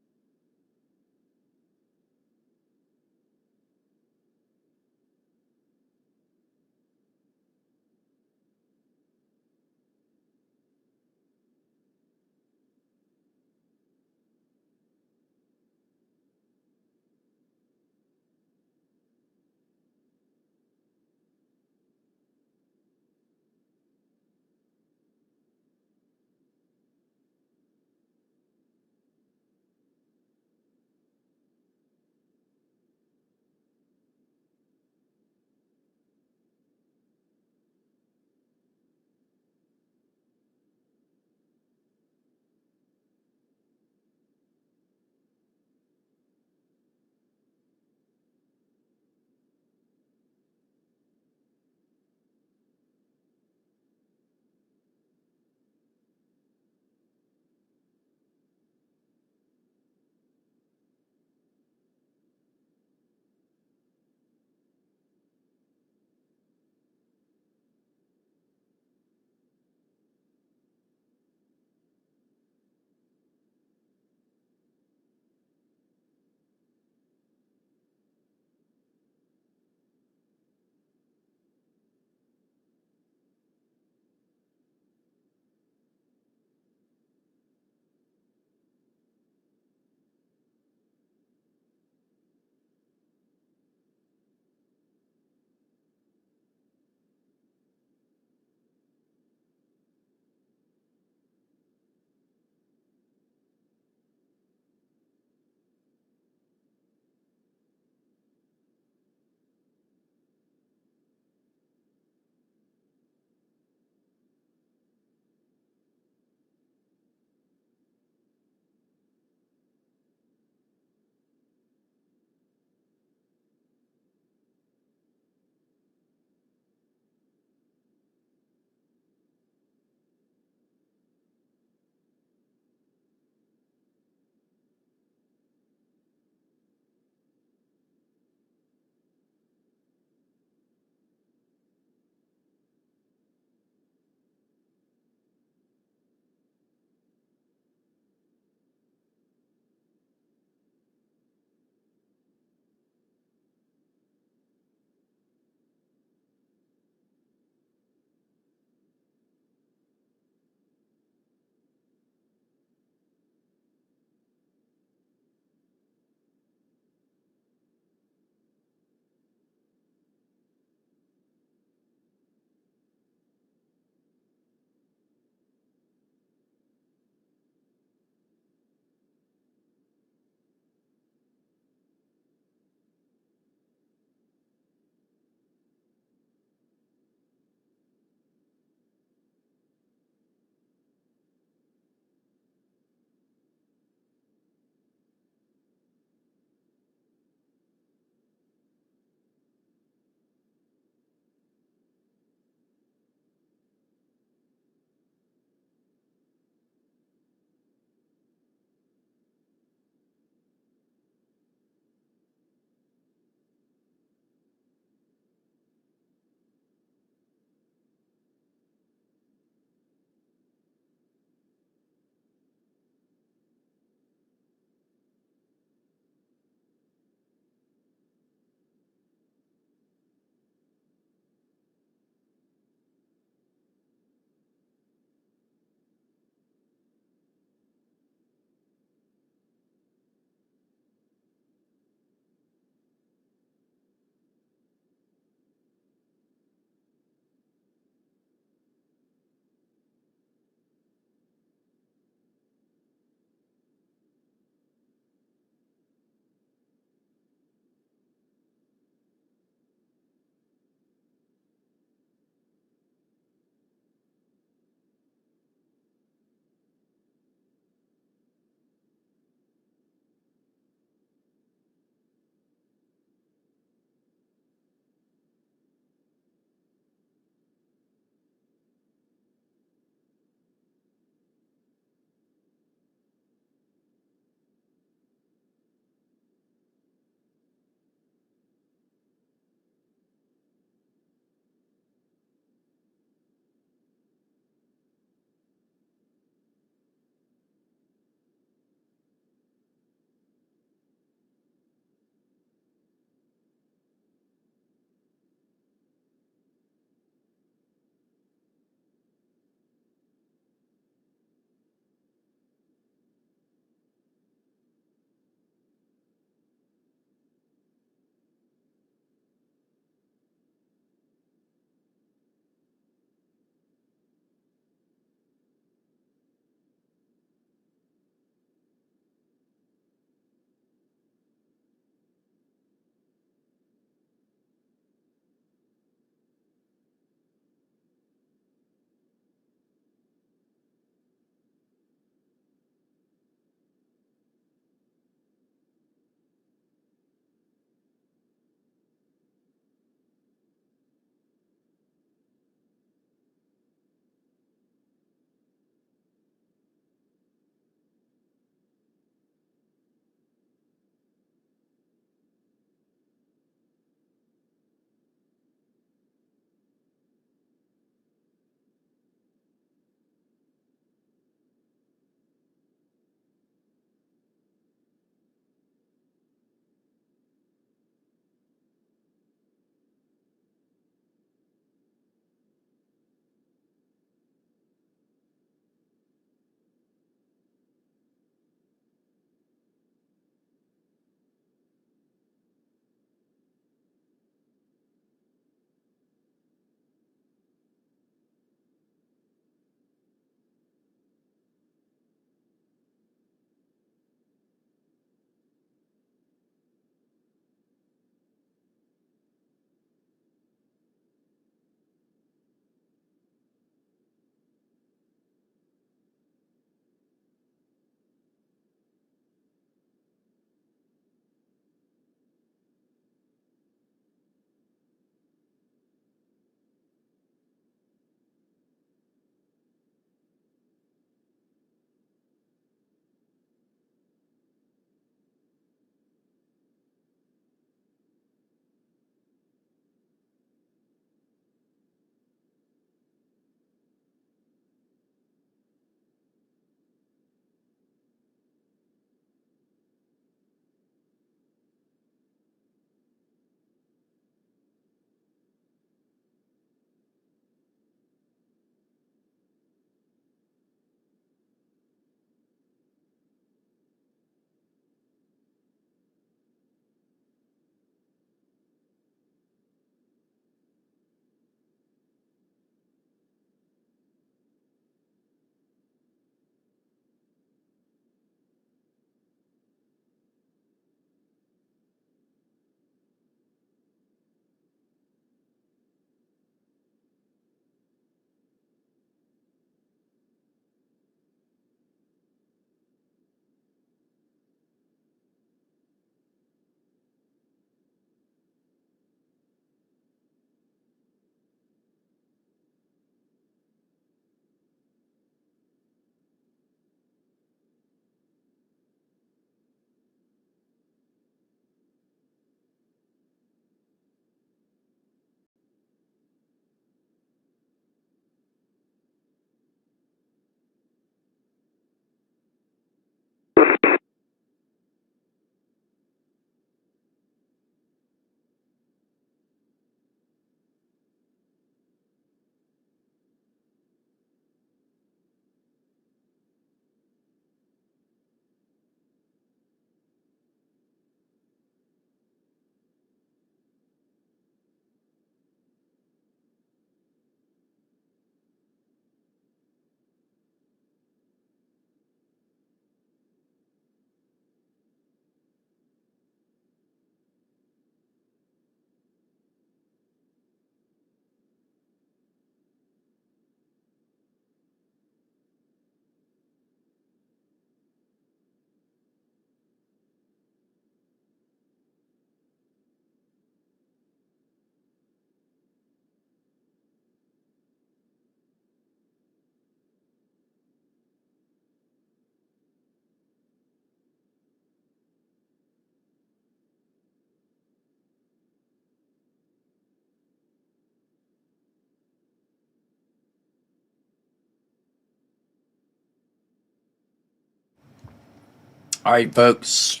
All right, folks,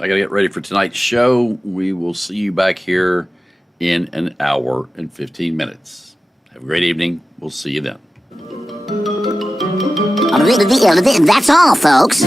I got to get ready for tonight's show. We will see you back here in an hour and 15 minutes. Have a great evening. We'll see you then. That's all, folks.